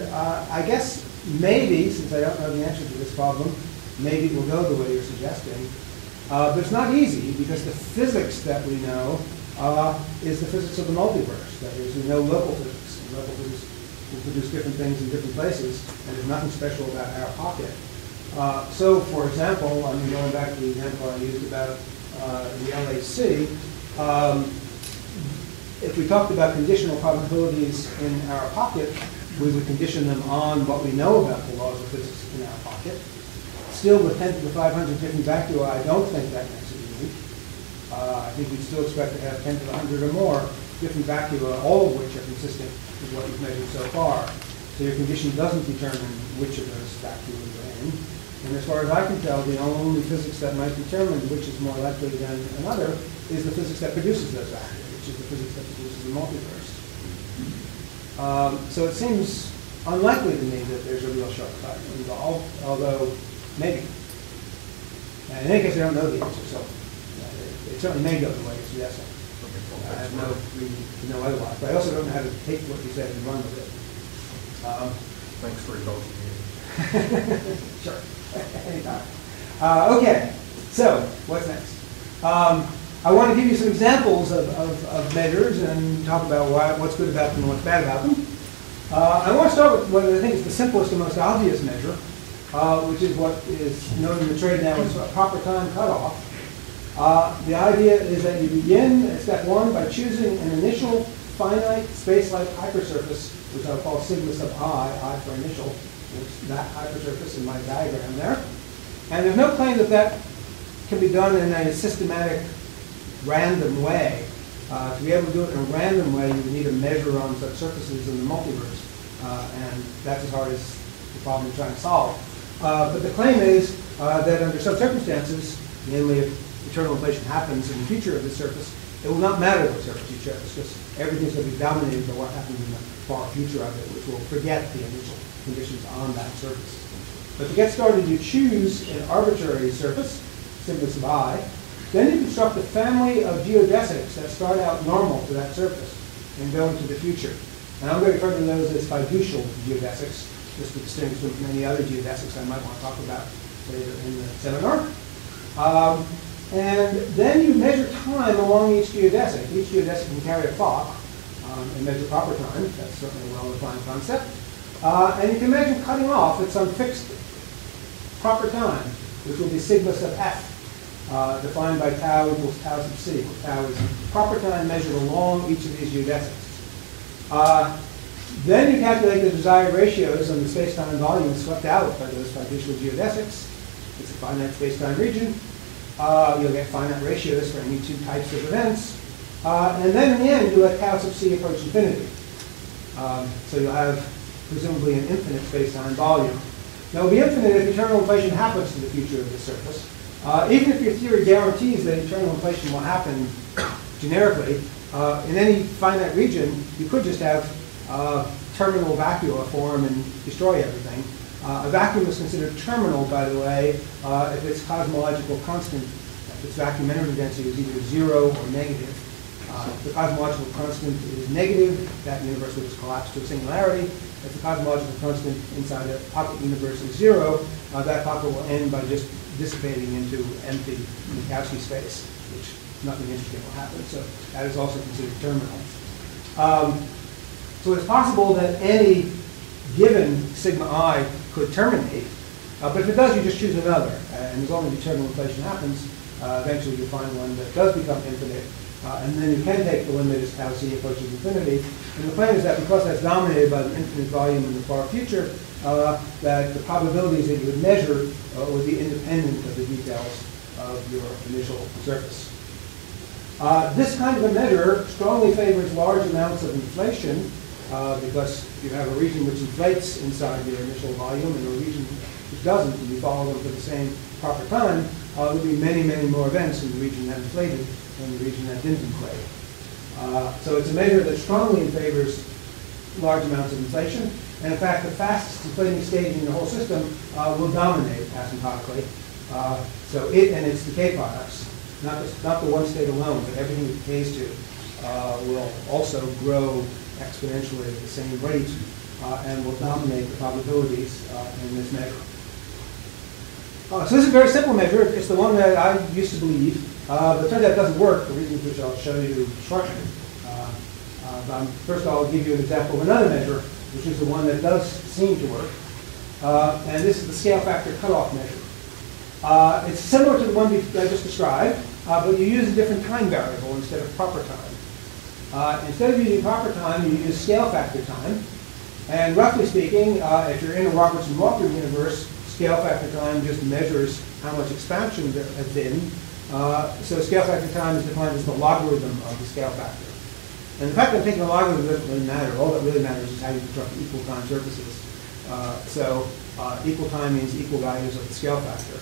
I guess maybe, since I don't know the answer to this problem, maybe we'll go the way you're suggesting. But it's not easy because the physics that we know is the physics of the multiverse. That is, we know local physics. And local physics will produce different things in different places, and there's nothing special about our pocket. So, for example, going back to the example I used about the LHC, if we talked about conditional probabilities in our pocket, we would condition them on what we know about the laws of physics in our pocket. Still, with 10 to the 500 different vacui, I don't think that makes it unique. I think we'd still expect to have 10 to the 100 or more different vacui, all of which are consistent with what you've measured so far. So your condition doesn't determine which of those vacui you're in. And as far as I can tell, the only physics that might determine which is more likely than another is the physics that produces those vacui, which is the physics that produces the multiverse. So it seems unlikely to me that there's a real shortcut involved, although maybe. And in any case, I don't know the answer, so it certainly may go the way you're suggesting. I have no reason to know otherwise, but I also don't know how to take what you said and run with it. Thanks for indulging me. Sure, anytime. Okay, so what's next? I want to give you some examples of measures and talk about what's good about them and what's bad about them. I want to start with what I think is the simplest and most obvious measure, which is what is known in the trade now as proper time cutoff. The idea is that you begin at step one by choosing an initial finite space-like hypersurface, which I'll call sigma sub I for initial, which is that hypersurface in my diagram there. And there's no claim that that can be done in a systematic, random way. To be able to do it in a random way, you need a measure on such surfaces in the multiverse, and that's as hard as the problem you're trying to solve. But the claim is that under some circumstances, namely if eternal inflation happens in the future of this surface, it will not matter what surface you chose, because everything's going to be dominated by what happens in the far future of it, which will forget the initial conditions on that surface. But to get started, you choose an arbitrary surface, sigma sub I, Then you construct a family of geodesics that start out normal to that surface and go into the future. And I'm going to refer to those as fiducial geodesics, just to distinguish them from any other geodesics I might want to talk about later in the seminar. And then you measure time along each geodesic. Each geodesic can carry a clock and measure proper time. That's certainly a well-defined concept. And you can imagine cutting off at some fixed proper time, which will be sigma sub f, defined by tau equals tau sub c. Tau is proper time measured along each of these geodesics. Then you calculate the desired ratios on the space-time volume swept out by those fiducial geodesics. It's a finite space-time region. You'll get finite ratios for any two types of events. And then in the end, you let tau sub c approach infinity. So you'll have presumably an infinite space-time volume. Now, it will be infinite if eternal inflation happens to the future of the surface. Even if your theory guarantees that eternal inflation will happen generically, in any finite region, you could just have terminal vacua form and destroy everything. A vacuum is considered terminal, by the way, if its cosmological constant, if its vacuum energy density is either 0 or negative. If the cosmological constant is negative, that universe will just collapse to a singularity. If the cosmological constant inside a pocket universe is 0, that pocket will end by just dissipating into empty Minkowski space, which nothing interesting will happen. So that is also considered terminal. So it's possible that any given sigma I could terminate, but if it does, you just choose another. And as long as eternal inflation happens, eventually you'll find one that does become infinite. And then you can take the limit as tau c approaches infinity. And the plan is that because that's dominated by the infinite volume in the far future, that the probabilities that you would measure would be independent of the details of your initial surface. This kind of a measure strongly favors large amounts of inflation because you have a region which inflates inside your initial volume and a region which doesn't, and you follow them for the same proper time. There will be many, many more events in the region that inflated than the region that didn't inflate. So it's a measure that strongly favors large amounts of inflation. And in fact, the fastest inflating stage in the whole system will dominate asymptotically. So it and its decay products, not the one state alone, but everything it decays to, will also grow exponentially at the same rate and will dominate the probabilities in this measure. So this is a very simple measure. It's the one that I used to believe, but it turns out it doesn't work, for reasons which I'll show you shortly. First I'll give you an example of another measure, which is the one that does seem to work. And this is the scale factor cutoff measure. It's similar to the one I just described, but you use a different time variable instead of proper time. Instead of using proper time, you use scale factor time. And roughly speaking, if you're in a Robertson-Walker universe, scale factor time just measures how much expansion there has been. So scale factor time is defined as the logarithm of the scale factor. And the fact that I'm taking a logarithm doesn't really matter. All that really matters is how you construct equal time surfaces. Equal time means equal values of the scale factor.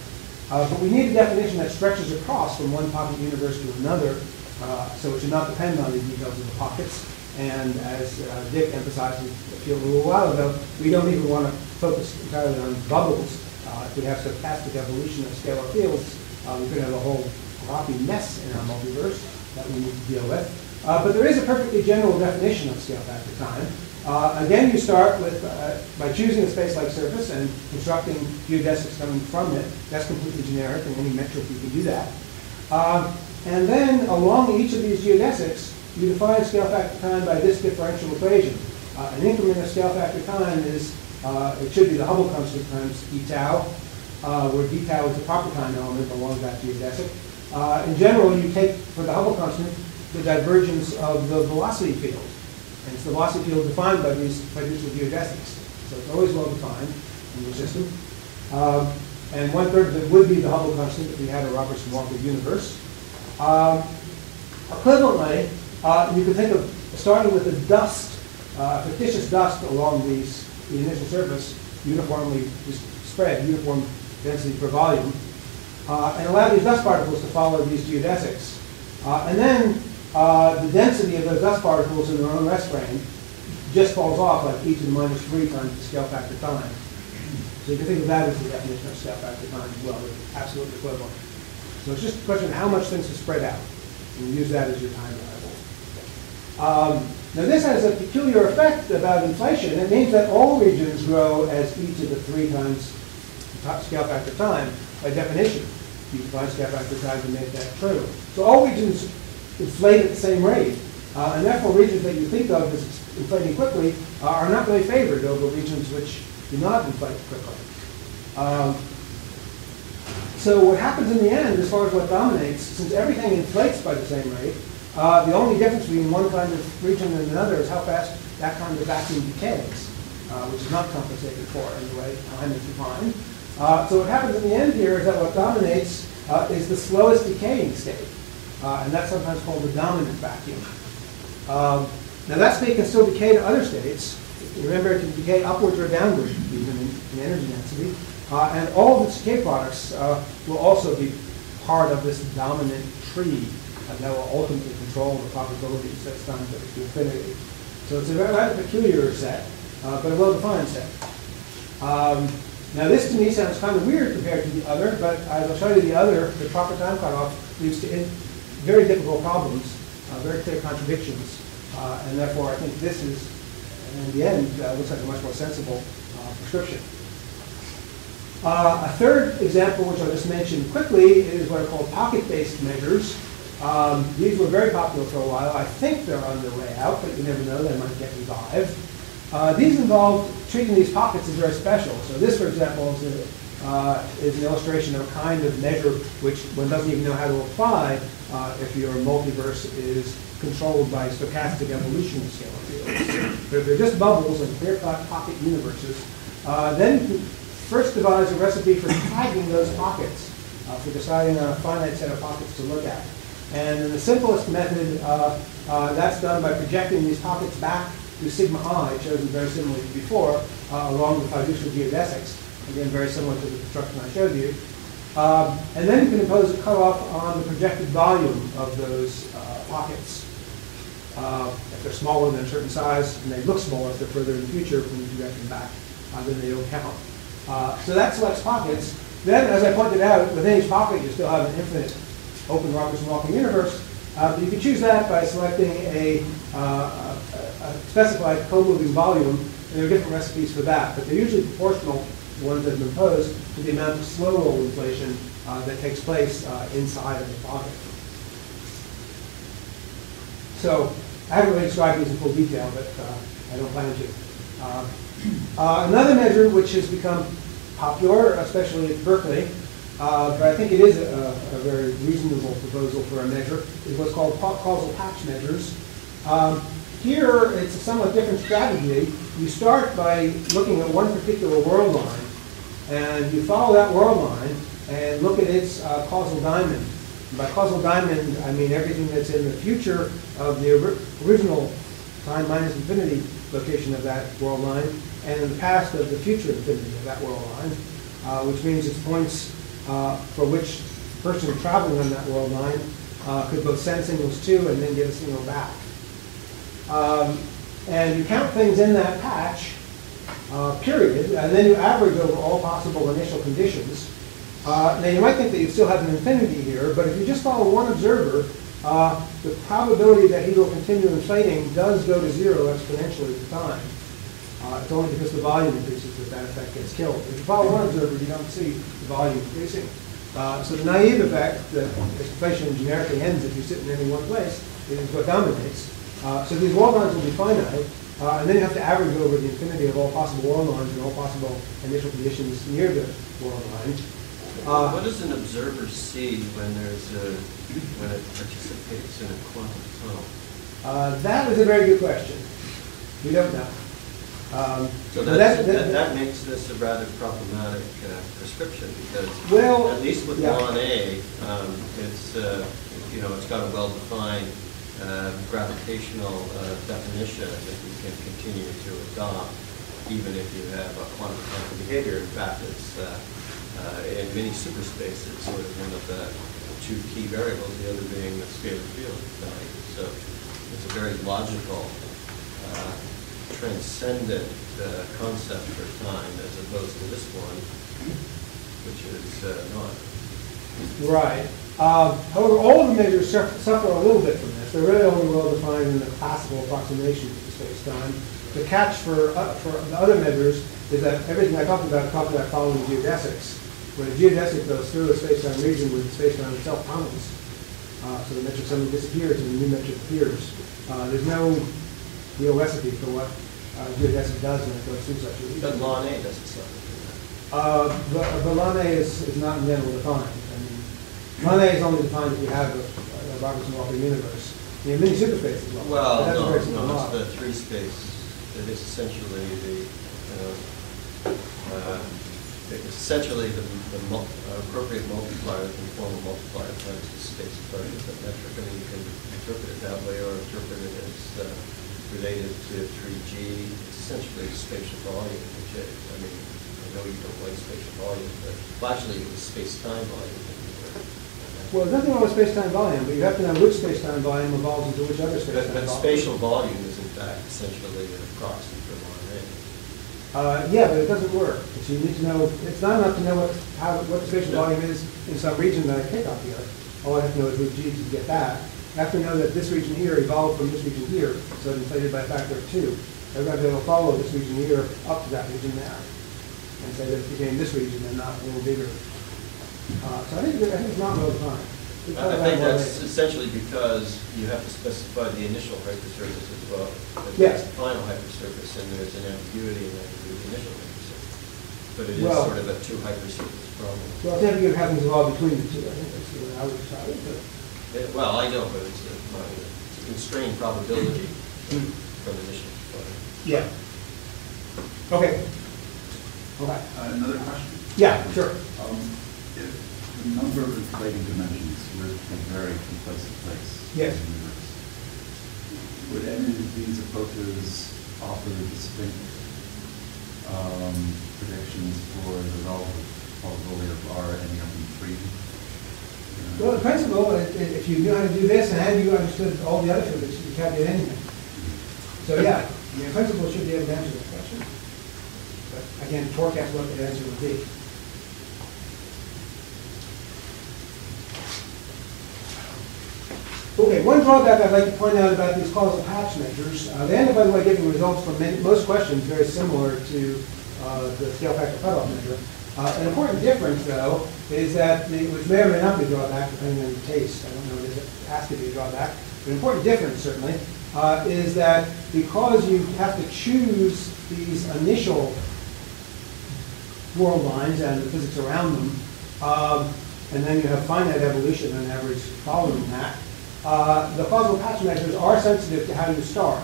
But we need a definition that stretches across from one pocket universe to another, so it should not depend on the details of the pockets. And as Dick emphasized a little while ago, we don't even want to focus entirely on bubbles. If we have stochastic evolution of scalar fields, we could have a whole rocky mess in our multiverse that we need to deal with. But there is a perfectly general definition of scale factor time. Again, you start with by choosing a space-like surface and constructing geodesics coming from it. That's completely generic, and any metric you can do that. And then along each of these geodesics, you define scale factor time by this differential equation. An increment of scale factor time is, it should be the Hubble constant times d tau, where d tau is the proper time element along that geodesic. In general, you take, for the Hubble constant, the divergence of the velocity field. And it's the velocity field defined by these fiducial geodesics. So it's always well defined in your system. And 1/3 of it would be the Hubble constant if we had a Robertson-Walker universe. Equivalently, you can think of starting with a dust, fictitious dust along the initial surface, uniformly spread, uniform density per volume, and allow these dust particles to follow these geodesics. And then the density of those dust particles in their own rest frame just falls off like e to the -3 times the scale factor time. So you can think of that as the definition of scale factor time as well, it's absolutely equivalent. So it's just a question of how much things to spread out. And you use that as your time variable. Now this has a peculiar effect about inflation. It means that all regions grow as e to the 3 times scale factor time by definition. You define scale factor time to make that true. So all regions inflate at the same rate. And therefore regions that you think of as inflating quickly are not really favored over regions which do not inflate quickly. So what happens in the end, as far as what dominates, since everything inflates by the same rate, the only difference between one kind of region and another is how fast that kind of vacuum decays, which is not compensated for in the way time is defined. So what happens in the end here is that what dominates is the slowest decaying state, and that's sometimes called the dominant vacuum. Now that state can still decay to other states. Remember, it can decay upwards or downwards, even in energy density. And all of its decay products will also be part of this dominant tree that will ultimately control the probabilities that's done to infinity. So it's a very peculiar set, but a well-defined set. Now this to me sounds kind of weird compared to the other, but as I'll show you the other, the proper time cutoff leads to very difficult problems, very clear contradictions, and therefore I think this is, in the end, looks like a much more sensible prescription. A third example, which I'll just mention quickly, is what are called pocket-based measures. These were very popular for a while. I think they're on their way out, but you never know, they might get revived. These involve treating these pockets as very special. So this, for example, is an illustration of a kind of measure which one doesn't even know how to apply if your multiverse is controlled by stochastic evolution of scalar fields. But if they're just bubbles and clear-cut pocket universes, then you can first devise a recipe for tagging those pockets, for deciding on a finite set of pockets to look at. And in the simplest method, that's done by projecting these pockets back to sigma I, chosen very similarly to before, along the fiducial geodesics. Again, very similar to the construction I showed you. And then you can impose a cutoff on the projected volume of those pockets. If they're smaller than a certain size, and they look smaller if they're further in the future when you project them back, then they don't count. So that selects pockets. Then, as I pointed out, within each pocket you still have an infinite open Robertson walking universe. You can choose that by selecting a specified co-moving volume, and there are different recipes for that, but they're usually proportional, the ones that have been imposed, to the amount of slow roll inflation that takes place inside of the pocket. So I haven't really described these in full detail, but I don't plan to. Another measure which has become popular, especially at Berkeley, but I think it is a very reasonable proposal for a measure, is what's called causal patch measures. Here, it's a somewhat different strategy. You start by looking at one particular world line, and you follow that world line and look at its causal diamond. And by causal diamond, I mean everything that's in the future of the original time minus infinity location of that world line, and in the past of the future infinity of that world line, which means it's points for which the person traveling on that world line could both send signals to and then get a signal back. And you count things in that patch, period, and then you average over all possible initial conditions. Now you might think that you still have an infinity here, but if you just follow one observer, the probability that he will continue inflating does go to 0 exponentially with time. It's only because the volume increases that effect gets killed. If you follow one observer, you don't see the volume increasing. So the naive effect that inflation generically ends if you sit in any one place is what dominates. So these world lines will be finite, and then you have to average over the infinity of all possible world lines and all possible initial conditions near the world line. What does an observer see when when it participates in a quantum tunnel? That is a very good question. We don't know. So that makes this a rather problematic prescription because, well, at least with law A, it's it's got a well-defined gravitational definition that you can continue to adopt, even if you have a quantum mechanical behavior. In fact, it's in many superspaces, sort of one of the two key variables, the other being the scalar field value. So it's a very logical, transcendent concept for time, as opposed to this one, which is not. Right. However, all of the measures suffer a little bit from this. They're really only well defined in the classical approximation to space-time. The catch for the other measures is that everything I talked about following geodesics, where the geodesic goes through a space-time region where the space-time itself tunnels. So the metric suddenly disappears and the new metric appears. There's no real recipe for what geodesic does when it goes through such a region. But ln A doesn't suffer from that. The ln A is not in general defined. I mean, ln A is only defined if you have a Robertson-Walker universe. You have many superspaces as well. Well, That's a no, very simple it's law. the three-space. It is essentially the appropriate multiplier, the formal multiplier times the space part of the metric. I mean, you can interpret it that way or interpret it as related to 3G. It's essentially spatial volume, which I mean, I know you don't like spatial volume, but actually it was space-time volume. Well, there's nothing wrong with space-time volume, but you have to know which space-time volume evolves into which other space-time But volume. spatial volume is in fact essentially a proxy for ln A. Yeah, but it doesn't work. So you need to know, it's not enough to know what the spatial volume is in some region that I pick up here. All I have to know is root G to get that. I have to know that this region here evolved from this region here, so it's inflated by a factor of 2. I've got to be able to follow this region here up to that region there, and say that it became this region and not a little bigger. So I think it's not well defined. I think that's essentially because you have to specify the initial hypersurface as well. Yes. There's the final hypersurface, and there's an ambiguity in the initial hypersurface. But it is Well, sort of a two hypersurface problem. Well, it's ambiguity happens evolve between the two. I think that's the way I would describe it. But Well, I know, but it's a constrained probability from initial to final. yeah. Okay. Okay. Another question? Yeah, sure. If the number of inflating dimensions were a very complacent place Yes. in the universe, would any of these approaches offer distinct predictions for the relative probability of R ending up in 3? Well, in principle, if you knew how to do this and you understood all the other physics, you can't get anything. So yeah, in principle, should be able to answer that question. But I can't forecast what the answer would be. Okay, one drawback I'd like to point out about these causal patch measures, they end up, by the way, giving results for most questions very similar to the scale factor cutoff measure. An important difference, though, is that, which may or may not be a drawback, depending on your taste. I don't know if it has to be a drawback. But an important difference, certainly, is that because you have to choose these initial world lines and the physics around them, and then you have finite evolution and average following that, the causal patch measures are sensitive to how you start.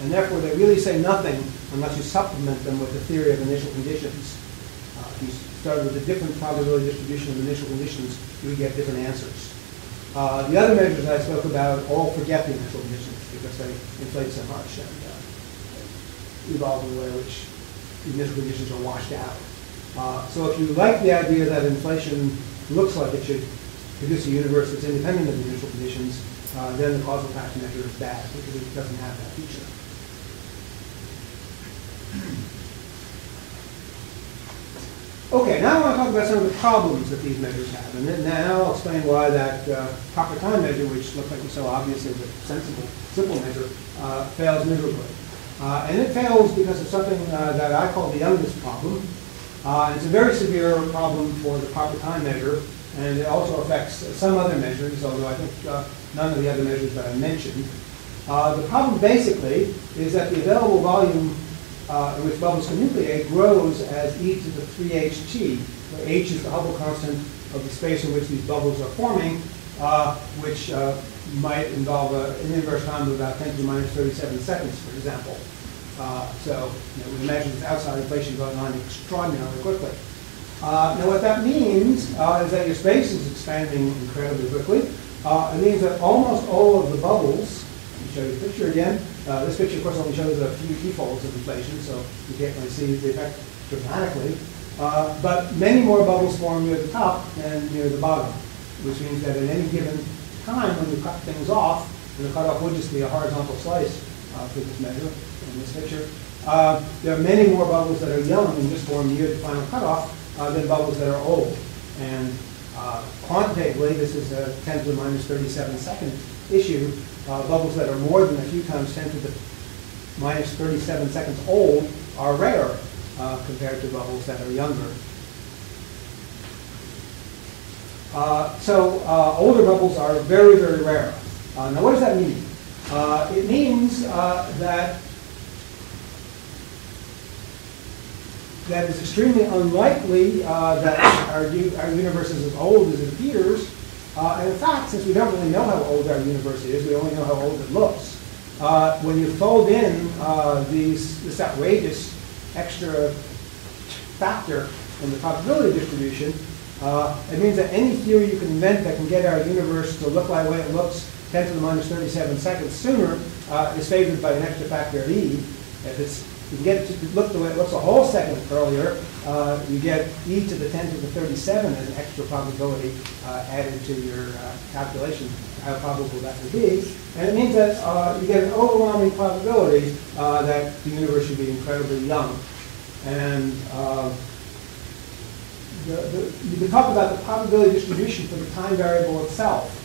And therefore, they really say nothing unless you supplement them with the theory of initial conditions. If you start with a different probability distribution of initial conditions, you would get different answers. The other measures I spoke about all forget the initial conditions because they inflate so much and evolve in a way which the initial conditions are washed out. So if you like the idea that inflation looks like it should produce a universe that's independent of the initial conditions, then the causal patch measure is bad because it doesn't have that feature. Okay, now I want to talk about some of the problems that these measures have. And then now I'll explain why that proper time measure, which looks like it's so obvious as a sensible, simple measure, fails miserably. And it fails because of something that I call the Youngness problem. It's a very severe problem for the proper time measure, and it also affects some other measures, although I think none of the other measures that I mentioned. The problem basically is that the available volume in which bubbles can nucleate grows as e to the 3ht, where h is the Hubble constant of the space in which these bubbles are forming, which might involve an inverse time of about 10 to the minus 37 seconds, for example. So we imagine this outside inflation going on extraordinarily quickly. Now what that means is that your space is expanding incredibly quickly. It means that almost all of the bubbles, let me show you the picture again. This picture, of course, only shows a few Pitfalls of inflation, so you can't really see the effect dramatically. But many more bubbles form near the top than near the bottom, which means that at any given time when you cut things off, and the cutoff would just be a horizontal slice for this measure in this picture, there are many more bubbles that are young and just form near the final cutoff than bubbles that are old. And Quantitatively, this is a 10 to the minus 37 second issue. Bubbles that are more than a few times 10 to the minus 37 seconds old are rare compared to bubbles that are younger. Older bubbles are very, very rare. Now, what does that mean? It means that it's extremely unlikely that our universe is as old as it appears. And in fact, since we don't really know how old our universe is, we only know how old it looks. When you fold in this outrageous extra factor in the probability distribution, it means that any theory you can invent that can get our universe to look like the way it looks 10 to the minus 37 seconds sooner is favored by an extra factor of e. If you can get it to look the way it looks a whole second earlier, you get e to the 10 to the 37 as an extra probability added to your calculation, how probable that would be. And it means that you get an overwhelming probability that the universe should be incredibly young. And you can talk about the probability distribution for the time variable itself.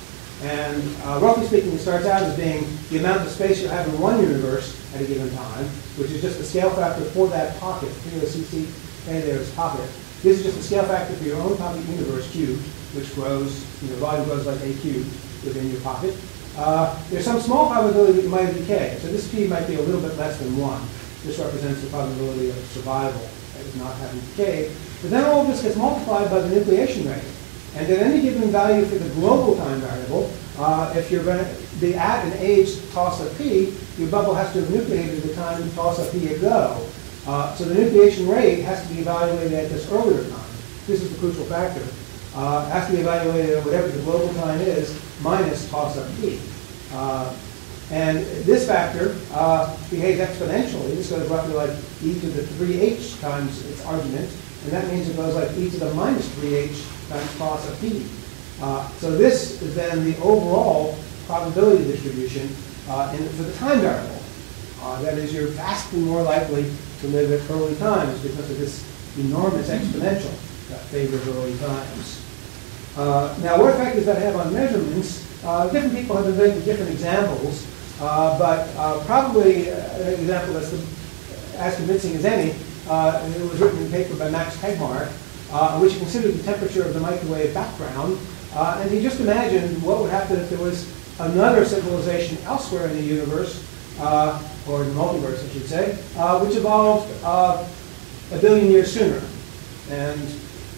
And roughly speaking, it starts out as being the amount of space you have in one universe at a given time, which is just the scale factor for that pocket. Here, the CC there is pocket. This is just the scale factor for your own pocket universe cubed, which grows, volume grows like a cubed within your pocket. There's some small probability that you might decay. So this p might be a little bit less than 1. This represents the probability of survival, that is not having decayed. But then all of this gets multiplied by the nucleation rate. And at any given value for the global time variable, if you're going to be at an age toss of p, your bubble has to have nucleated the time toss of p ago. So the nucleation rate has to be evaluated at this earlier time. This is the crucial factor. It has to be evaluated at whatever the global time is minus toss of p. And this factor behaves exponentially. This goes roughly like e to the 3h times its argument. And that means it goes like e to the minus 3h times toss of p. So this is then the overall probability distribution for the time variable. That is, you're vastly more likely to live at early times because of this enormous exponential that favors early times. Now, what effect does that have on measurements? Different people have invented different examples, but probably an example that's as convincing as any. It was written in a paper by Max Tegmark, which considered the temperature of the microwave background. And he just imagined what would happen if there was another civilization elsewhere in the universe, or in the multiverse, I should say, which evolved a billion years sooner. And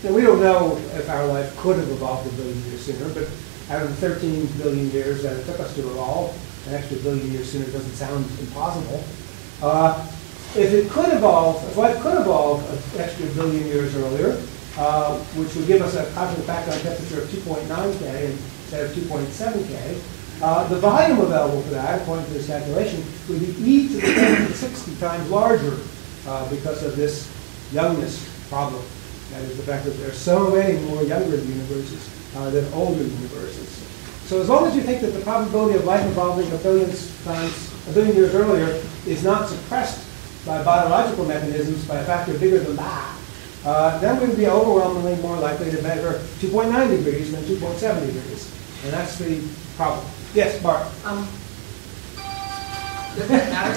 we don't know if our life could have evolved a billion years sooner, but out of the 13 billion years that it took us to evolve, an extra billion years sooner doesn't sound impossible. If it could evolve, if life could evolve an extra billion years earlier, which would give us a cosmic background temperature of 2.9 K instead of 2.7 K, the volume available for that, according to this calculation, would be e to the 10 to the 60 times larger because of this youngness problem. That is the fact that there are so many more younger universes than older universes. So as long as you think that the probability of life evolving a billion years earlier is not suppressed by biological mechanisms by a factor bigger than that, then we would be overwhelmingly more likely to measure 2.9 degrees than 2.7 degrees. And that's the problem. Yes, Bart? Does that matter?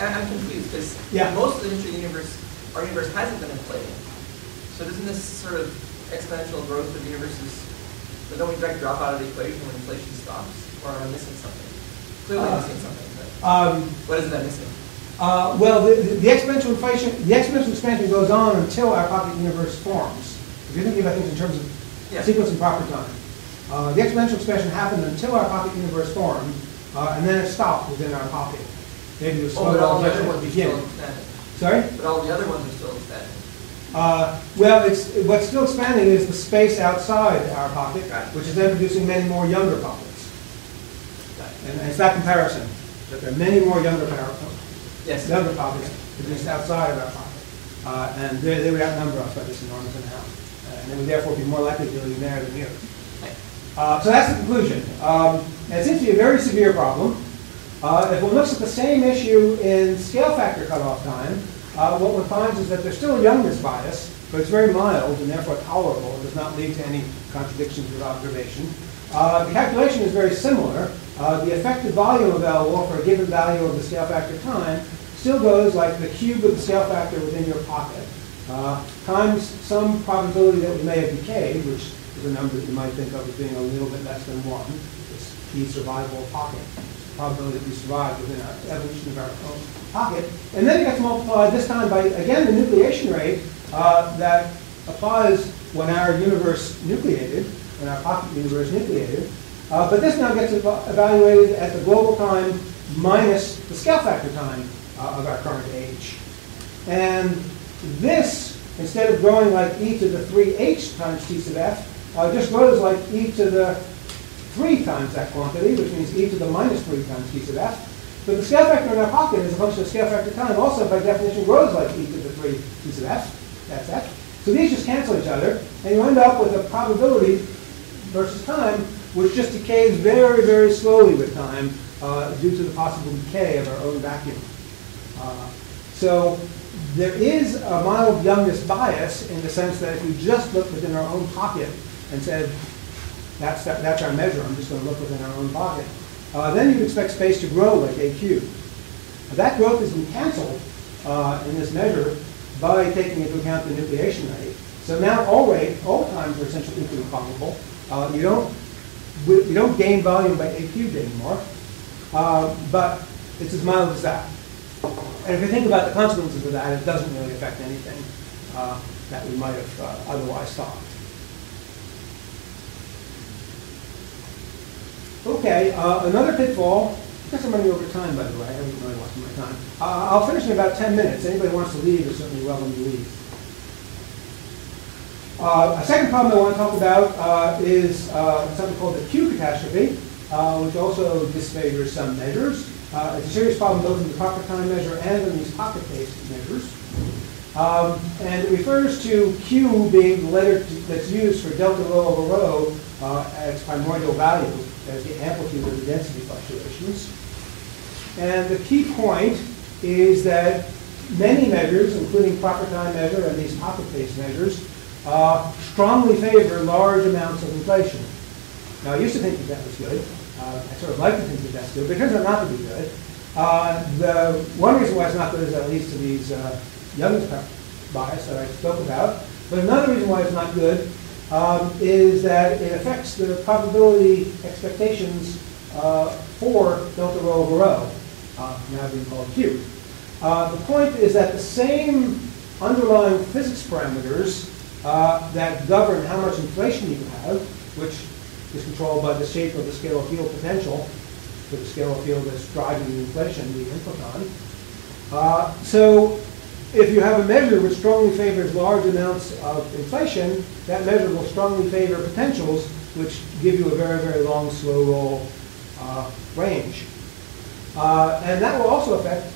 I'm confused because most of the history of the universe, our universe hasn't been inflating. So doesn't this sort of exponential growth of the universe so don't we direct drop out of the equation when inflation stops? Or am I missing something? Clearly missing something, but what is that missing? Well, the exponential inflation, the exponential expansion goes on until our pocket universe forms. If you're thinking about things in terms of sequence and proper time. The exponential expansion happened until our pocket universe formed, and then it stopped within our pocket. Maybe it was but all the other ones are still expanding. Sorry? But all the other ones are still expanding. Well, what's still expanding is the space outside our pocket, which is then producing many more younger pockets. And it's that comparison, that there are many more younger pockets produced outside of our pocket. And they would outnumber us by this enormous amount. And they would therefore be more likely to be there than here. So that's the conclusion. And it seems to be a very severe problem. If one looks at the same issue in scale factor cutoff time, what one finds is that there's still a youngness bias, but it's very mild and therefore tolerable and does not lead to any contradictions with observation. The calculation is very similar. The effective volume available for a given value of the scale factor time still goes like the cube of the scale factor within your pocket, times some probability that we may have decayed, which is a number that you might think of as being a little bit less than 1. It's the survival pocket. It's the probability that we survive within our evolution of our own pocket. And then it gets multiplied this time by, again, the nucleation rate that applies when our universe nucleated, when our pocket universe nucleated. But this now gets evaluated at the global time minus the scale factor time of our current age. And this, instead of growing like e to the 3h times t sub f, just grows like e to the 3 times that quantity, which means e to the minus 3 times t sub f. But the scale factor in our pocket as a function of scale factor time also, by definition, grows like e to the 3 t sub f. That's f. So these just cancel each other, and you end up with a probability versus time which just decays very, very slowly with time due to the possible decay of our own vacuum. So there is a mild Youngness bias in the sense that if we just look within our own pocket and said, that's our measure, I'm just going to look within our own pocket, then you'd expect space to grow like a cube. That growth has been canceled in this measure by taking into account the nucleation rate. So now all times are essentially equally probable. You don't gain volume by a cubed anymore, but it's as mild as that. And if you think about the consequences of that, it doesn't really affect anything that we might have otherwise thought. Okay, another pitfall. I guess I'm running over time, by the way. I haven't really watched my time. I'll finish in about 10 minutes. Anybody who wants to leave is certainly welcome to leave. A second problem I want to talk about is something called the Q catastrophe, which also disfavors some measures. It's a serious problem both in the proper time measure and in these pocket-based measures. And it refers to Q being the letter that's used for delta rho over rho at its primordial value, as the amplitude of the density fluctuations. And the key point is that many measures, including proper time measure and these pocket-based measures, strongly favor large amounts of inflation. Now, I used to think that was good. I sort of like to think that that's good, but it turns out not to be good. The one reason why it's not good is that it leads to these Youngness bias that I spoke about. But another reason why it's not good is that it affects the probability expectations for delta rho over rho, now being called Q. The point is that the same underlying physics parameters that govern how much inflation you have, which is controlled by the shape of the scalar field potential for the scalar field that's driving the inflation, the inflaton. So if you have a measure which strongly favors large amounts of inflation, that measure will strongly favor potentials, which give you a very, very long slow roll range. And that will also affect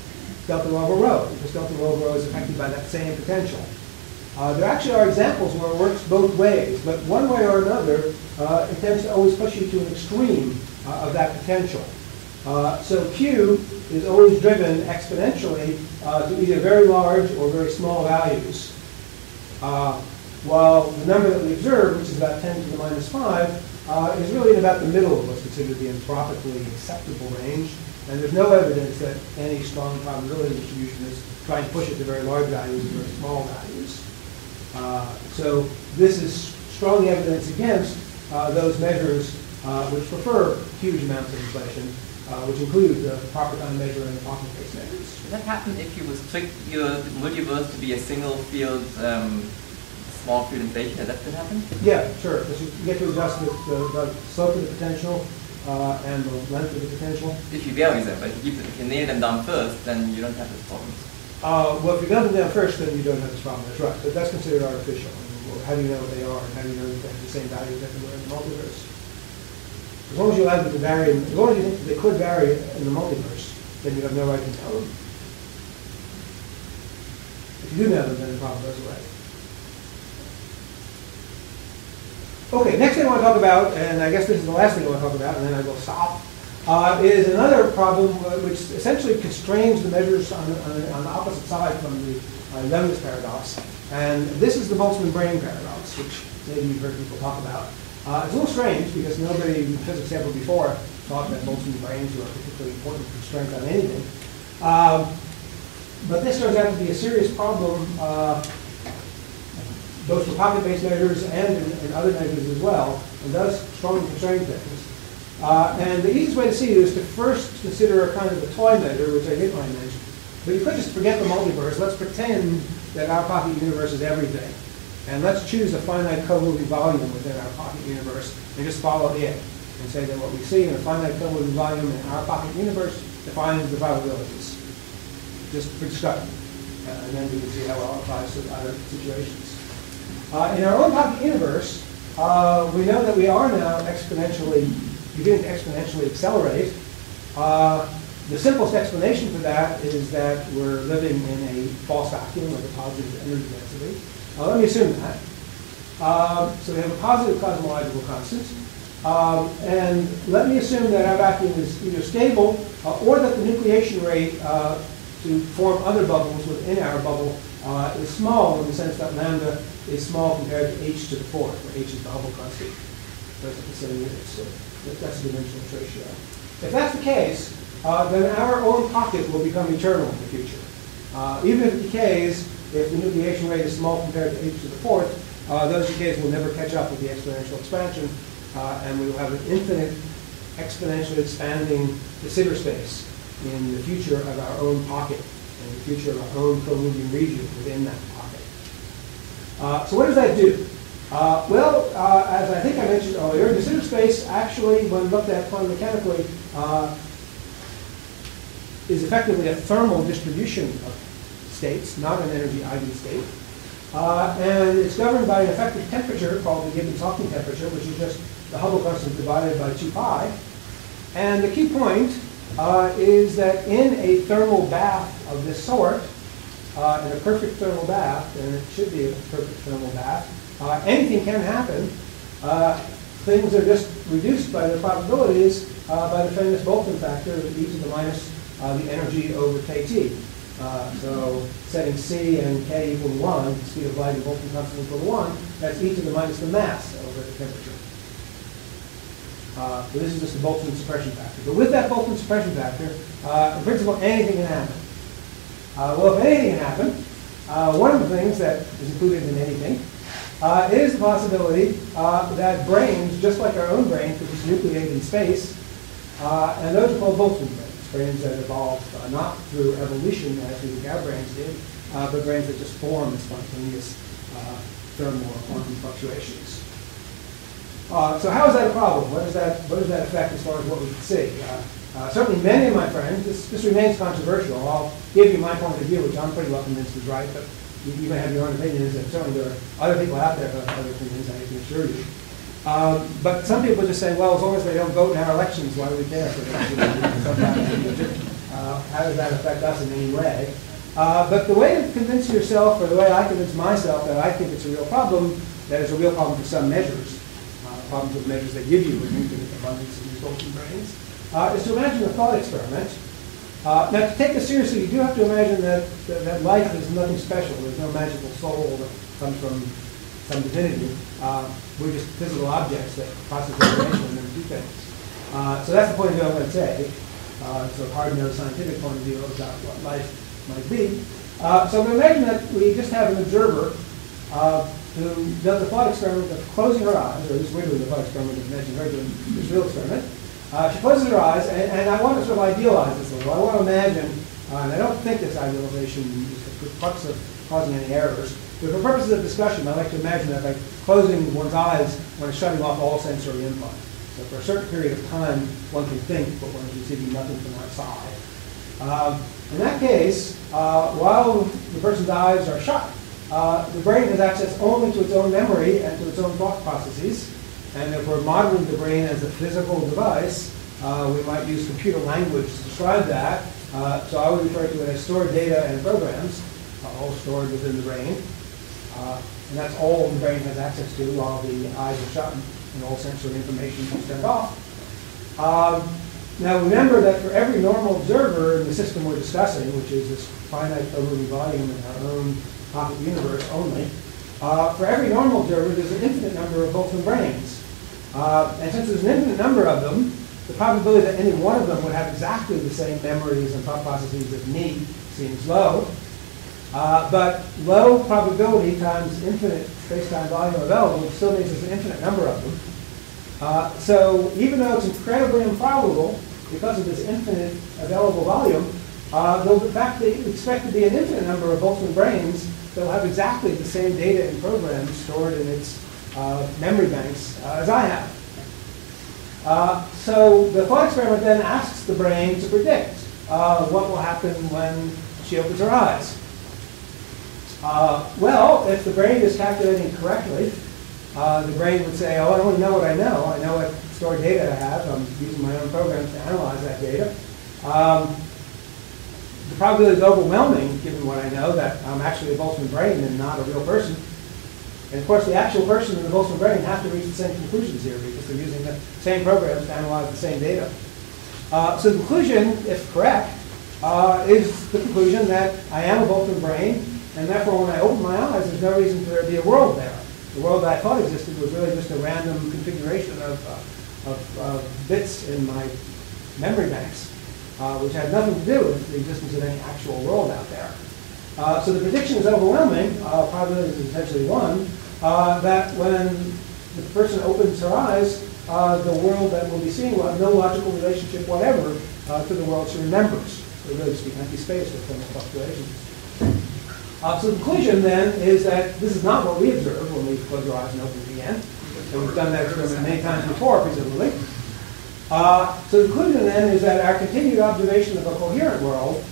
delta rho over rho, because delta rho over rho is affected by that same potential. There actually are examples where it works both ways, but one way or another, it tends to always push you to an extreme of that potential. So Q is always driven exponentially to either very large or very small values. While the number that we observe, which is about 10 to the minus 5, is really in about the middle of what's considered the anthropically acceptable range. And there's no evidence that any strong probability distribution is trying to push it to very large values and very small values. So this is strong evidence against those measures which prefer huge amounts of inflation, which include the proper time measure and pocket-based measures. Does that happen if you restrict your multiverse to be a single field, small field inflation? Does that still happen? Yeah, sure. Because you get to adjust the slope of the potential and the length of the potential. If you vary them, but if you nail them down first, then you don't have this problem. Well, if you gun them down first, then you don't have this problem. That's right. But that's considered artificial. I mean, well, how do you know what they are? And how do you know that they have the same values everywhere in the multiverse? As long as you allow them to vary, as long as you think that they could vary in the multiverse, then you have no right to know them. If you do know them, then the problem goes away. Okay, next thing I want to talk about, and I guess this is the last thing I want to talk about, and then I will stop, is another problem which essentially constrains the measures on the opposite side from the Youngness paradox. And this is the Boltzmann-Brain paradox, which maybe you've heard people talk about. It's a little strange because nobody in physics ever before thought that Boltzmann brains were a particularly important constraint on anything. But this turns out to be a serious problem, both for pocket-based measures and in other measures as well, and does strongly constrain things. And the easiest way to see it is to first consider a kind of a toy measure, which I didn't mention. But you could just forget the multiverse. Let's pretend that our pocket universe is everything. And let's choose a finite co-moving volume within our pocket universe and just follow it. And say that what we see in a finite co-moving volume in our pocket universe defines the probabilities. Just for discussion. And then we can see how it all applies to other situations. In our own pocket universe, we know that we are now beginning to exponentially accelerate. The simplest explanation for that is that we're living in a false vacuum with a positive energy density. Let me assume that. So we have a positive cosmological constant. And let me assume that our vacuum is either stable or that the nucleation rate to form other bubbles within our bubble is small in the sense that lambda is small compared to h to the fourth, where h is the Hubble constant. That's at the same units. So that's the dimensional ratio. If that's the case, then our own pocket will become eternal in the future. Even if it decays, if the nucleation rate is small compared to h to the fourth, those decays will never catch up with the exponential expansion, and we will have an infinite exponentially expanding de Sitter space in the future of our own pocket, in the future of our own co-moving region within that pocket. So what does that do? Well, as I think I mentioned earlier, de Sitter space actually, when looked at quantum mechanically, is effectively a thermal distribution of states, not an energy eigenstate. And it's governed by an effective temperature called the Gibbons-Hawking temperature, which is just the Hubble constant divided by 2 pi. And the key point is that in a thermal bath of this sort, in a perfect thermal bath, and it should be a perfect thermal bath, anything can happen. Things are just reduced by their probabilities by the famous Boltzmann factor of e to the minus the energy over kT. So setting C and K equal to 1, the speed of light and Boltzmann constant equal to 1, that's e to the minus the mass over the temperature. So this is just the Boltzmann suppression factor. But with that Boltzmann suppression factor, in principle, anything can happen. Well, if anything can happen, one of the things that is included in anything is the possibility that brains, just like our own brain, could just nucleate in space, and those are called Boltzmann brains, brains that evolved not through evolution as we think our brains did, but brains that just form in spontaneous thermal or quantum fluctuations. So how is that a problem? What does that affect as far as what we can see? Certainly many of my friends, this remains controversial. I'll give you my point of view, which I'm pretty well convinced is right, but you may have your own opinions, and certainly there are other people out there who have other opinions, I can assure you. But some people just say, well, as long as they don't vote in our elections, why do we care? How does that affect us in any way? But the way to convince yourself, or the way I convince myself that I think it's a real problem, that it's a real problem for some measures, problems with measures that give you an infinite abundance of these Boltzmann brains, is to imagine a thought experiment. Now, to take this seriously, you do have to imagine that life is nothing special. There's no magical soul that comes from some divinity. We're just physical objects that process information and then do things. So that's the point of view I'm going to take. So hard to know the scientific point of view about what life might be. So I'm going to imagine that we just have an observer who does a thought experiment of closing her eyes, or at least we're doing the thought experiment, as mentioned, her doing this real experiment. She closes her eyes, and I want to sort of idealize this a little. I want to imagine, and I don't think this idealization is for the purpose of causing any errors, but for purposes of discussion, I like to imagine that by closing one's eyes, one is shutting off all sensory input. So for a certain period of time, one can think, but one is receiving nothing from outside. In that case, while the person's eyes are shut, the brain has access only to its own memory and to its own thought processes. And if we're modeling the brain as a physical device, we might use computer language to describe that. So I would refer to it as stored data and programs, all stored within the brain. And that's all the brain has access to while the eyes are shut and all sensory information is turned off. Now remember that for every normal observer in the system we're discussing, which is this finite moving volume in our own pocket universe only, for every normal observer there's an infinite number of Boltzmann brains. And since there's an infinite number of them, the probability that any one of them would have exactly the same memories and thought processes as me seems low. But low probability times infinite space-time volume available still means there's an infinite number of them. So even though it's incredibly improbable, because of this infinite available volume, there'll in fact they expect to be an infinite number of Boltzmann brains that'll have exactly the same data and programs stored in its memory banks as I have. So the thought experiment then asks the brain to predict what will happen when she opens her eyes. Well, if the brain is calculating correctly, the brain would say, oh, I don't know what I know. I know what stored data I have. I'm using my own programs to analyze that data. The probability is overwhelming, given what I know, that I'm actually a Boltzmann brain and not a real person. And of course, the actual person and the Boltzmann brain have to reach the same conclusions here because they're using the same programs to analyze the same data. So the conclusion, if correct, is the conclusion that I am a Boltzmann brain, and therefore when I open my eyes, there's no reason for there to be a world there. The world that I thought existed was really just a random configuration of bits in my memory banks, which had nothing to do with the existence of any actual world out there. So the prediction is overwhelming. Probability is essentially 1, that when the person opens her eyes, the world that we'll be seeing will have no logical relationship whatever to the world she remembers. So really just be empty space with thermal fluctuations. So the conclusion then is that this is not what we observe when we close our eyes and open them again. And we've done that experiment many times before, presumably. So the conclusion then is that our continued observation of a coherent world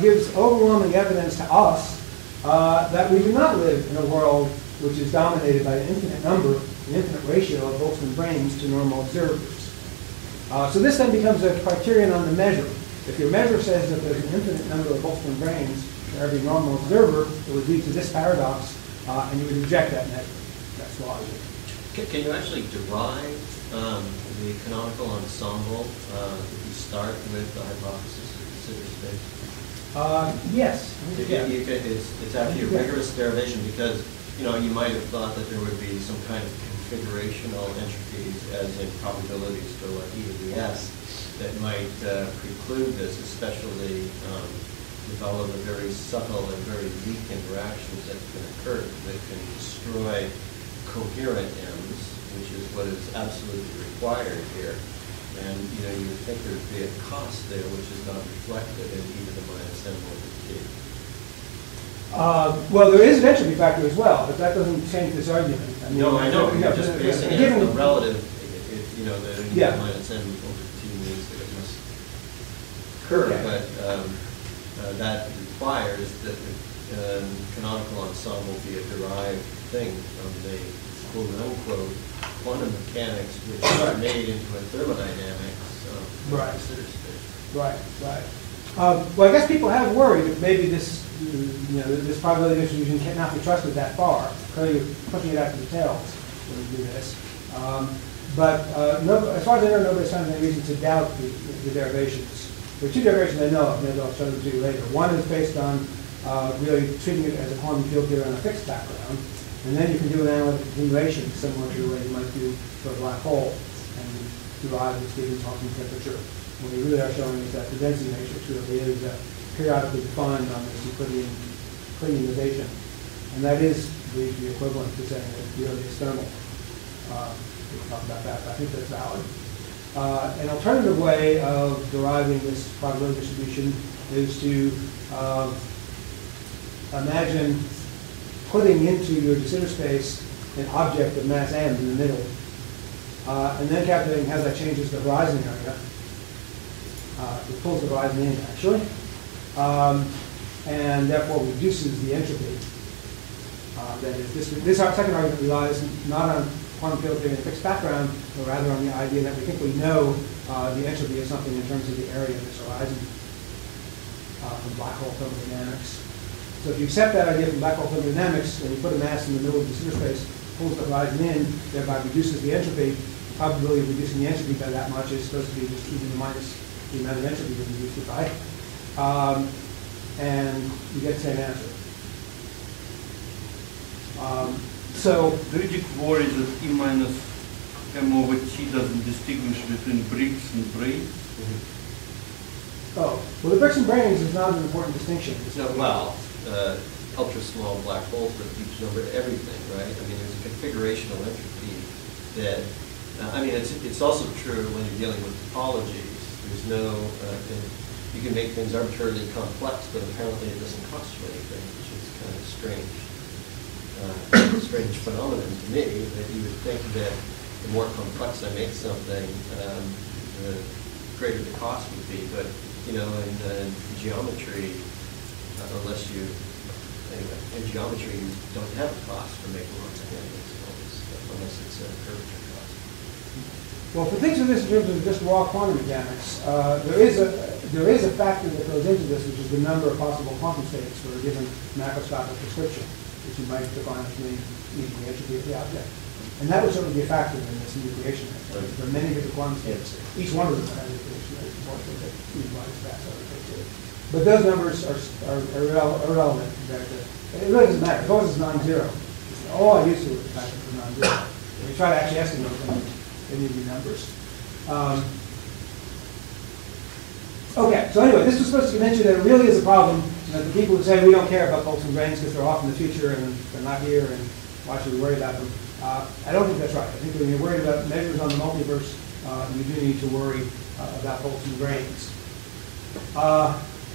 gives overwhelming evidence to us that we do not live in a world which is dominated by an infinite number, an infinite ratio of Boltzmann brains to normal observers. So this then becomes a criterion on the measure. If your measure says that there's an infinite number of Boltzmann brains for every normal observer, it would lead to this paradox, and you would reject that measure. That's logic. Can you actually derive the canonical ensemble if you start with the hypothesis of considered space? Yes. It's actually a rigorous derivation because you might have thought that there would be some kind of configurational entrophies, as in probabilities for like E to the S, that might preclude this, especially with all of the very subtle and very weak interactions that can occur that can destroy coherent M's, which is what is absolutely required here. And you would think there would be a cost there which is not reflected in e to the minus m over t. Well, there is an entropy factor as well, but that doesn't change this argument. I mean, no, I know. You're just basing it on the relative. The e to the minus m over t means that it must occur, but that requires that the canonical ensemble be a derived thing from the quote-unquote quantum mechanics, which are made into a thermodynamics right. considered space. Right. Well, I guess people have worried that maybe this, this probability distribution cannot be trusted that far. Clearly, you're pushing it out to details when you do this. But as far as I know, nobody's found any reason to doubt the derivations. There are two derivations I know of. Maybe I'll show them to you later. One is based on really treating it as a quantum field theory on a fixed background. And then you can do an analytic continuation similar to the way you might do for a black hole and derive the Stephen's Hawking temperature. What we really are showing is that the density matrix really is periodically defined on this Euclidean clinionization. And that is the equivalent to saying that it really is thermal. We can talk about that, but I think that's valid. An alternative way of deriving this probability distribution is to imagine putting into your de Sitter space an object of mass m in the middle, and then calculating how that changes the horizon area. It pulls the horizon in, actually, and therefore reduces the entropy. That is, this second argument relies not on quantum field theory in a fixed background, but rather on the idea that we think we know the entropy of something in terms of the area of this horizon from black hole thermodynamics. So if you accept that idea from black hole thermodynamics, when you put a mass in the middle of the Sitter space, pulls the horizon in, thereby reduces the entropy, probability of reducing the entropy by that much is supposed to be just e to the minus the amount of entropy that you reduce it by. And you get the same answer. So do you worry that E minus M over T doesn't distinguish between bricks and brains? oh, well, the bricks and brains is not an important distinction. No, well, ultra small black holes with each number everything, right? I mean, there's a configurational entropy that, I mean, it's also true when you're dealing with topologies. There's no, you can make things arbitrarily complex, but apparently it doesn't cost you anything, which is kind of strange. Strange phenomenon to me, that you would think that the more complex I make something, the greater the cost would be. But, you know, in geometry, unless you, anyway, in geometry you don't have a cost for making lots of handles, unless it's a curvature cost. Well, for things of this in terms of just raw quantum mechanics, there is a factor that goes into this, which is the number of possible quantum states for a given macroscopic description, which you might define as being the entropy of the object. And that would certainly be a factor in this nucleation rate. Right? There are many different quantum states. Each one of them has a nucleation rate proportional to E minus that sort of thing. But those numbers are irrelevant compared to, it really doesn't matter. As long as it's non-zero. All I used to was the fact that it's non-zero. When you try to actually estimate any of the numbers. Okay, so anyway, this was supposed to mention that it really is a problem. That the people who say we don't care about bolts and brains because they're off in the future and they're not here and why should we worry about them? I don't think that's right. I think when you're worried about measures on the multiverse, you do need to worry about bolts and brains.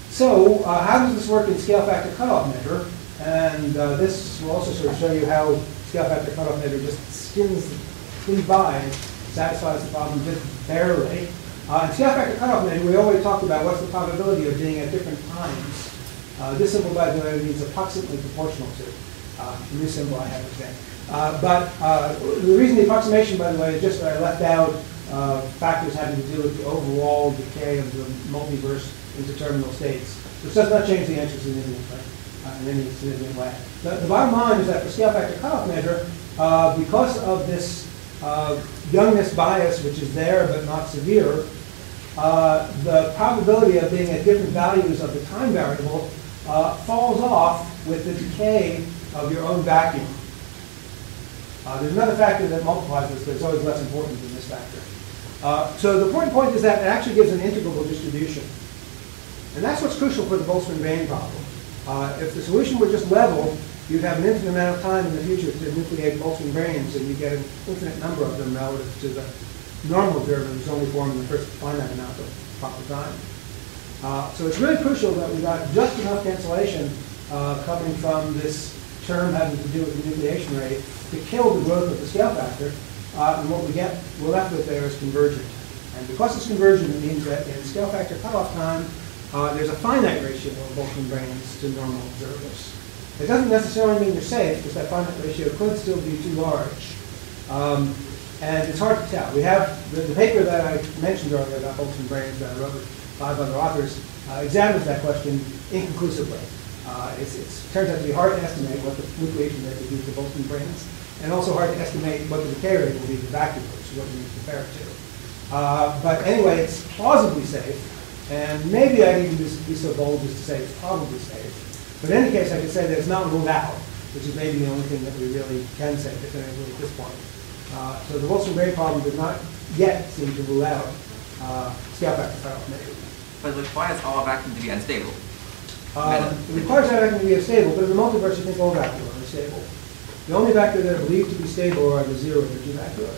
So how does this work in scale factor cutoff measure? And this will also sort of show you how scale factor cutoff measure just skins by and satisfies the problem just barely. In scale factor cutoff measure, we already talked about what's the probability of being at different times. This symbol, by the way, means approximately proportional to. The new symbol I have today. But the reason the approximation, by the way, is just that I left out factors having to do with the overall decay of the multiverse into terminal states, which does not change the answer significantly in any significant way. The bottom line is that for scale factor cutoff measure, because of this Youngness bias, which is there but not severe, the probability of being at different values of the time variable falls off with the decay of your own vacuum. There's another factor that multiplies this, but it's always less important than this factor. So the important point is that it actually gives an integrable distribution. And that's what's crucial for the Boltzmann-Grain problem. If the solution were just level, you'd have an infinite amount of time in the future to nucleate Boltzmann-Grains, and you get an infinite number of them relative to the normal derivatives only formed in the first finite amount of proper time. So it's really crucial that we got just enough cancellation coming from this term having to do with the nucleation rate to kill the growth of the scale factor. And what we're left with there is convergent. And because it's convergent, it means that in scale factor cutoff time, there's a finite ratio of Boltzmann-Grains to normal observers. It doesn't necessarily mean they're safe, because that finite ratio could still be too large. And it's hard to tell. We have the paper that I mentioned earlier about Boltzmann-Grains that I wrote with 5 other authors examines that question inconclusively. It turns out to be hard to estimate what the nucleation rate would be for Boltzmann-Grains, and also hard to estimate what the decay rate will be for vacuum, which is what we need to compare it to. But anyway, it's plausibly safe, and maybe I'd even be so bold as to say it's probably safe. But in any case, I could say that it's not ruled out, which is maybe the only thing that we really can say definitively at this point. So the Boltzmann-Grain problem did not yet seem to rule out scale factor cutoff measure. But it requires all vacuum to be unstable. It requires that vacuum to be unstable, but in the multiverse, you think all vacuum are unstable. The only vector that are believed to be stable are the zero energy vector.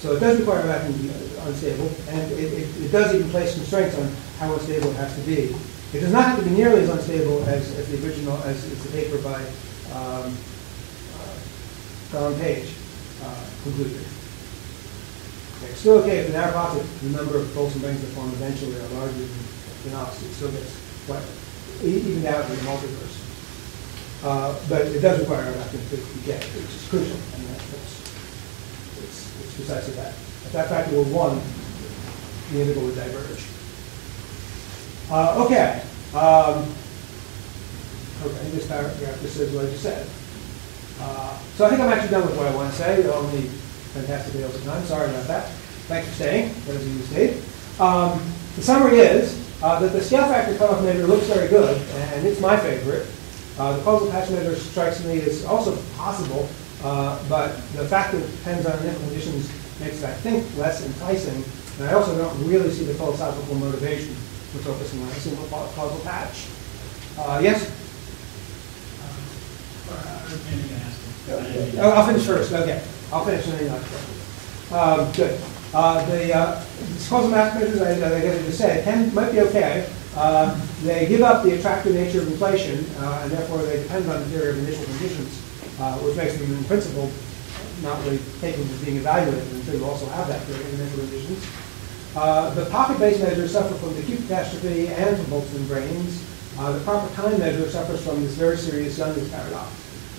So it does require a vacuum to be unstable, and it does even place constraints on how unstable it has to be. It does not have to be nearly as unstable as the original, as the paper by Don Page concluded. Okay, it's still okay if in our pocket the number of Boltzmann-Grains that form eventually are larger than us. It still gets quite evened out in the multiverse. But it does require a vacuum to decay, which is crucial. I mean, it's precisely that. If that factor were 1, the integral would diverge. Okay. Okay, this paragraph just says what I just said. So I think I'm actually done with what I want to say. I'll only fantastically over time. Sorry about that. Thanks for staying, those of you who stayed. The summary is that the scale factor cutoff measure looks very good, and it's my favorite. The causal patch measure strikes me as also possible, but the fact that it depends on initial conditions makes it, I think, less enticing. And I also don't really see the philosophical motivation for focusing on a single causal patch. Yes? I'll finish first. Okay. I'll finish and then you'll ask questions. Good. The causal match measures, I guess I just said, might be okay. They give up the attractive nature of inflation, and therefore they depend on the theory of initial conditions, which makes them, in principle, not really capable of being evaluated until you also have that theory of initial conditions. The pocket-based measures suffer from the acute catastrophe and from Boltzmann brains. The proper time measure suffers from this very serious Youngness paradox,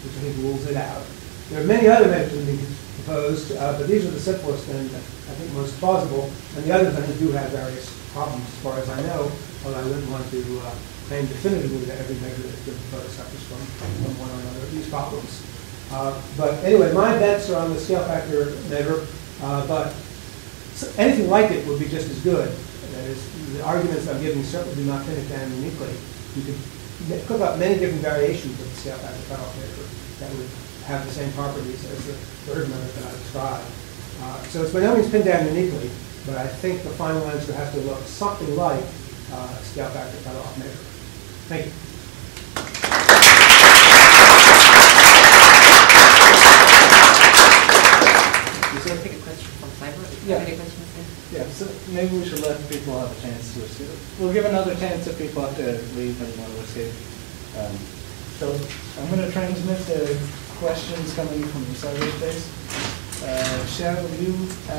which I think rules it out. There are many other measures being proposed, but these are the simplest and I think most plausible. And the others, I think, do have various problems as far as I know, although I wouldn't want to claim definitively that every measure that's been proposed suffers from one or another of these problems. But anyway, my bets are on the scale factor measure, but anything like it would be just as good. That is, the arguments I'm giving certainly do not pin it down uniquely. You could cook up many different variations of the scale factor cutoff measure that would have the same properties as the third method that I described. So it's by no means pinned down uniquely, but I think the final answer has to look something like scale factor cutoff measure. Thank you. So I take a question from Cyber. Yeah. Any questions? Yeah, so maybe we should let people have a chance to escape. We'll give another chance if people have to leave and want to escape. So I'm going to transmit the questions coming from cyberspace. Xiao Liu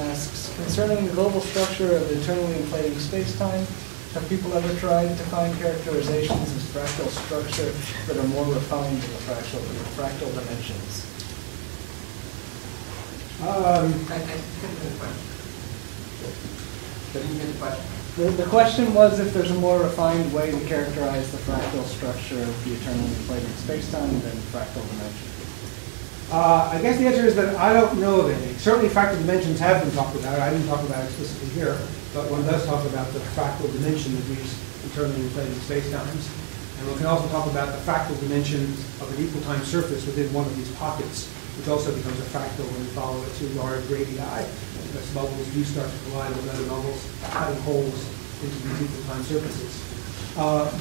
asks, concerning the global structure of eternally inflating space-time, have people ever tried to find characterizations of fractal structure that are more refined in the fractal dimensions? The question was if there's a more refined way to characterize the fractal structure of the eternally inflating space-time than fractal dimension. I guess the answer is that I don't know of any. Certainly fractal dimensions have been talked about. I didn't talk about it explicitly here, but one does talk about the fractal dimension of these eternally inflating spacetimes. And one can also talk about the fractal dimension of an equal time surface within one of these pockets, which also becomes a fractal when you follow it to large radii, because bubbles do start to collide with other bubbles, cutting holes into these equal time surfaces.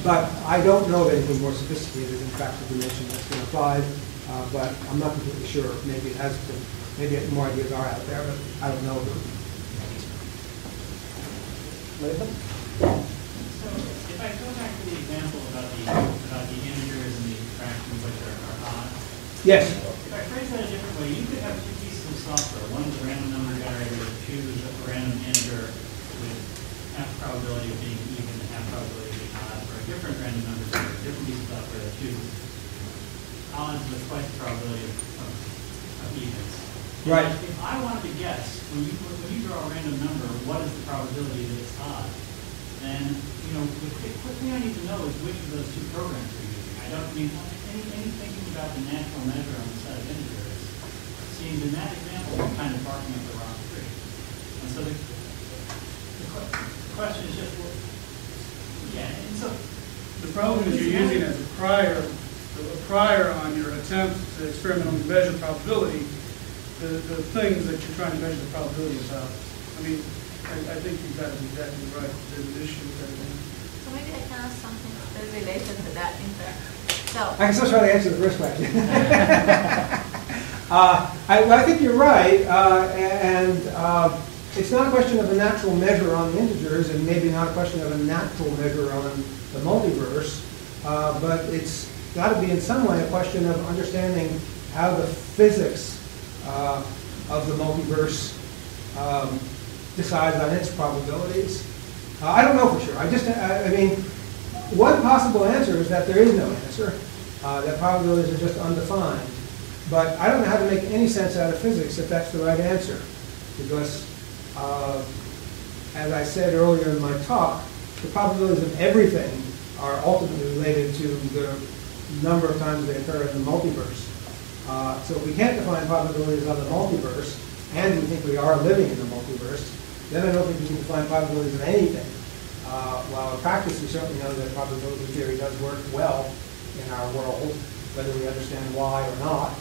But I don't know of anything more sophisticated than fractal dimension that's been applied, but I'm not completely sure. Maybe it has been, maybe more ideas are out there, but I don't know of them. Latham? So if I go back to the example about the integers and the fractions which are odd. Yes. If I phrase that a different way, you could have two pieces of software. One is a random number generator that chooses a random integer with half probability of being even and half probability of being odd, or a different random number generator, a different piece of software that chooses odds with twice the probability of evens. Right. And if I wanted to guess, when you draw a random number, what is the probability that it's odd? Then, the quick thing I need to know is which of those two programs you're using. I don't need any thinking about the natural measure on the set of integers. Seems in that example, we're kind of barking up the wrong tree. And so the question is just, and so the problem is you're using as a prior on your attempt to experimentally measure probability, the things that you're trying to measure the probability of. I mean, I think you've got to be exactly right. There's an issue with everything. So maybe I can ask something that's related to that in there. So I can still try to answer the first question. I think you're right, and it's not a question of a natural measure on the integers, and maybe not a question of a natural measure on the multiverse, but it's got to be in some way a question of understanding how the physics of the multiverse decides on its probabilities. I don't know for sure. I mean, one possible answer is that there is no answer, that probabilities are just undefined. But I don't know how to make any sense out of physics if that's the right answer, because as I said earlier in my talk, the probabilities of everything are ultimately related to the number of times they occur in the multiverse. So if we can't define probabilities on the multiverse, and we think we are living in the multiverse, then I don't think we can define probabilities of anything. While in practice we certainly know that probability theory does work well in our world, whether we understand why or not.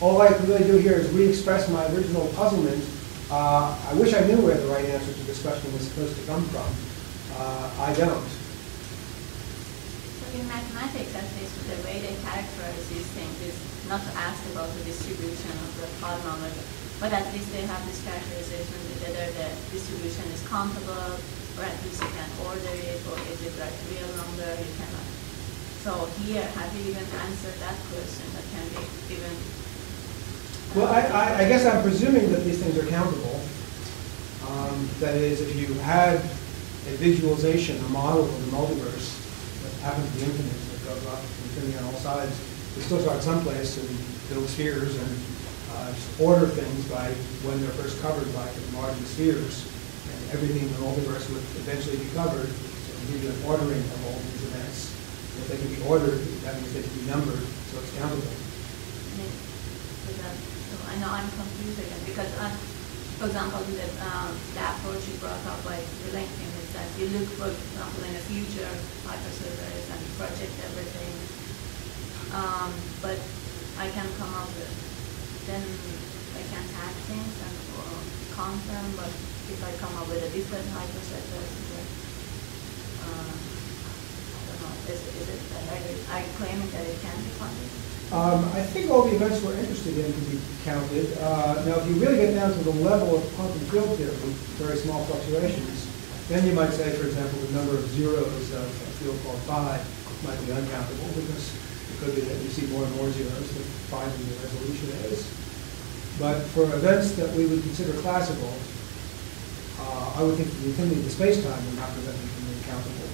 All I can really do here is re-express my original puzzlement. I wish I knew where the right answer to this question was supposed to come from. I don't. So in mathematics, at least, the way they characterize these things is not to ask about the distribution of the polynomial, but at least they have this characterization whether the distribution is countable, or at least you can order it, or is it like real number, you cannot. So here, have you even answered that question that can be given? Well, I guess I'm presuming that these things are countable. That is, if you had a visualization, a model of the multiverse that happens to be infinite, that goes up infinity on all sides, you still start someplace and build spheres and just order things by when they're first covered by enlarging spheres. And everything in the multiverse would eventually be covered, so it gives you an ordering of all these events. If they can be ordered, that means they can be numbered, so it's countable. I know I'm confused again because, for example, the approach you brought up by relinking is that you look, for example, in the future hypersurveys and project everything. But I can come up with, then I can tag things and count them, but if I come up with a different hypersurveys, I don't know, is it, I claim that it can be counted? I think all the events we're interested in can be counted. Now, if you really get down to the level of quantum field theory, very small fluctuations, then you might say, for example, the number of zeros of a field called phi might be uncountable because it could be that you see more and more zeros the farther the resolution is. But for events that we would consider classical, I would think the infinity of the space-time would not prevent them from being countable.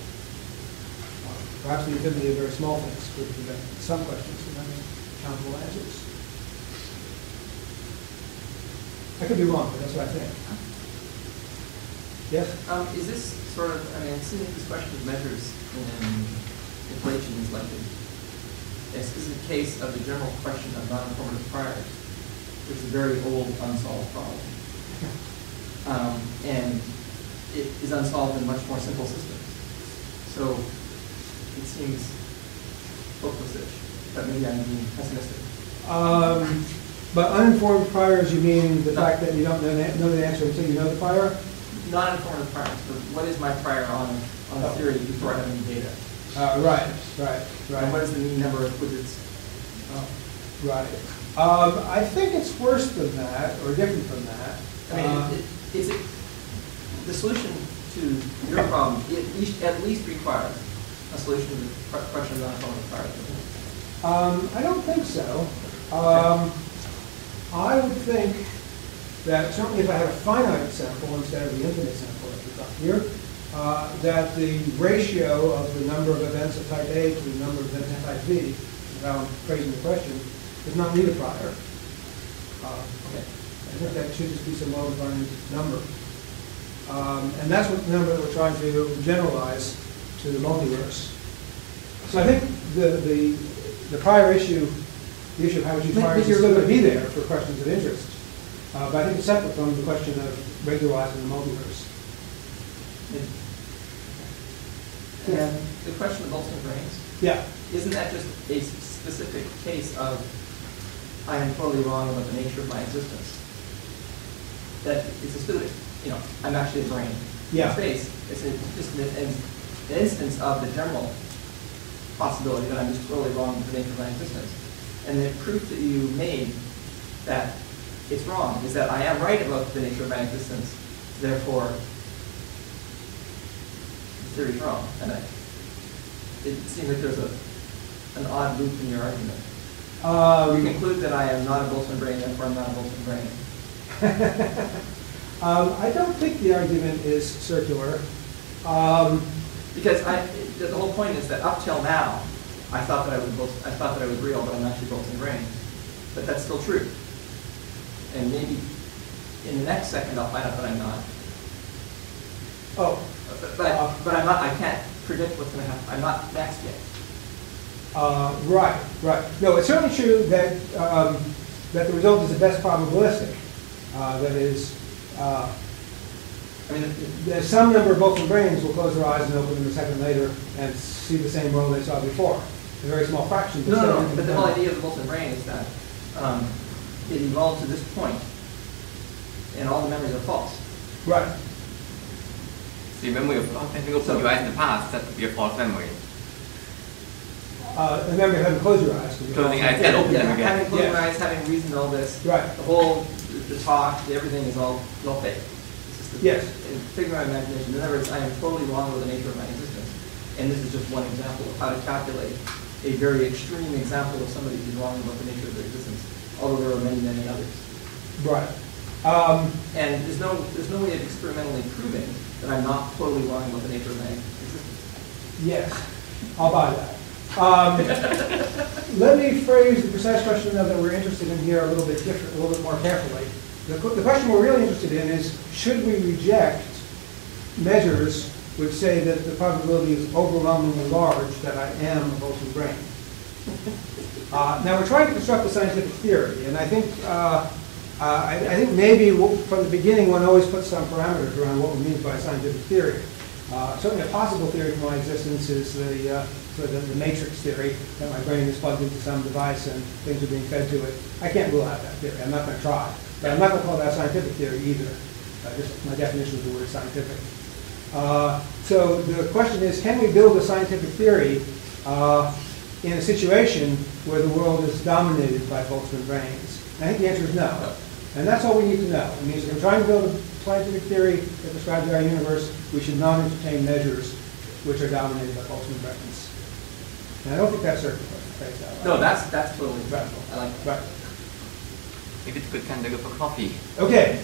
Perhaps the infinity of very small things could prevent some questions from having countable answers. I could be wrong, but that's what I think. Yes? Is this sort of, I mean, it seems like this question of measures in inflation is like a specific case of the general question of non-informative priors, which is a very old unsolved problem. And it is unsolved in much more simple systems. So it seems hopeless-ish, but maybe I'm being pessimistic. But uninformed priors, you mean the fact that you don't know the answer until you know the prior? Non-informative priors, but what is my prior on the theory before I have any data? Right. And what is the mean number of widgets? Right. I think it's worse than that, or different from that. I mean, is it the solution to your problem? At least requires a solution to the question of non-informative priors. I don't think so. I would think that certainly if I had a finite sample instead of the infinite sample that we've got here, that the ratio of the number of events of type A to the number of events of type B, without phrasing the question, does not need a prior. I think that should just be some well-defined number. And that's what the number that we're trying to generalize to the multiverse. So I think the prior issue, the issue of how much you prior is still going to be there for questions of interest. But I think it's separate from the question of regularizing the multiverse. And the question of Boltzmann rings. Yeah. Isn't that just a specific case of I am totally wrong about the nature of my existence? That it's a specific, I'm actually a brain. Yeah. In space, it's just an instance of the general possibility that I'm just totally wrong with the nature of my existence. And the proof that you made that it's wrong is that I am right about the nature of my existence, therefore the theory is wrong. And it seems like there's an odd loop in your argument. You conclude that I am not a Boltzmann brain, therefore I'm not a Boltzmann brain. I don't think the argument is circular. Because the whole point is that up till now, I thought that I was real, but I'm actually Boltzmann brain. But that's still true. And maybe in the next second I'll find out that I'm not. Oh. But I'm not. I can't predict what's going to happen. I'm not next yet. Right, right. No, it's certainly true that, that the result is at best probabilistic. That is, I mean, there's some number of Boltzmann brains will close their eyes and open them a second later and see the same world they saw before. A very small fraction. No, but the whole idea of the Boltzmann brain is that it evolved to this point, and all the memories are false. Right. So your memory of having opened your eyes in the past, that would be a false memory. The memory of having closed your eyes. Closing eyes and opening them again. Having closed your eyes, having reasoned all this, right. The whole, the talk, everything is all fake. Yes. Figuring out imagination. In other words, I am totally wrong with the nature of my existence. And this is just one example of how to calculate a very extreme example of somebody who's wrong about the nature of their existence, although there are many, many others. Right. And there's no way of experimentally proving that I'm not totally wrong about the nature of my existence. Yes, I'll buy that. Let me phrase the precise question though, that we're interested in here a little bit different, a little bit more carefully. The question we're really interested in is, should we reject measures which say that the probability is overwhelmingly large that I am a Boltzmann brain? Now we're trying to construct a scientific theory, and I think maybe from the beginning one always puts some parameters around what one means by a scientific theory. Certainly a possible theory for my existence is the matrix theory, that my brain is plugged into some device and things are being fed to it. I can't rule out that theory. I'm not going to try. But I'm not going to call that scientific theory either. Just my definition of the word scientific. So the question is, can we build a scientific theory in a situation where the world is dominated by Boltzmann brains? I think the answer is no. And that's all we need to know. It means if we're trying to build a scientific theory that describes our universe, we should not entertain measures which are dominated by Boltzmann brains. And I don't think that's certain. No, that's totally right. I like that. Right. Maybe it's a good time to go for coffee. Okay.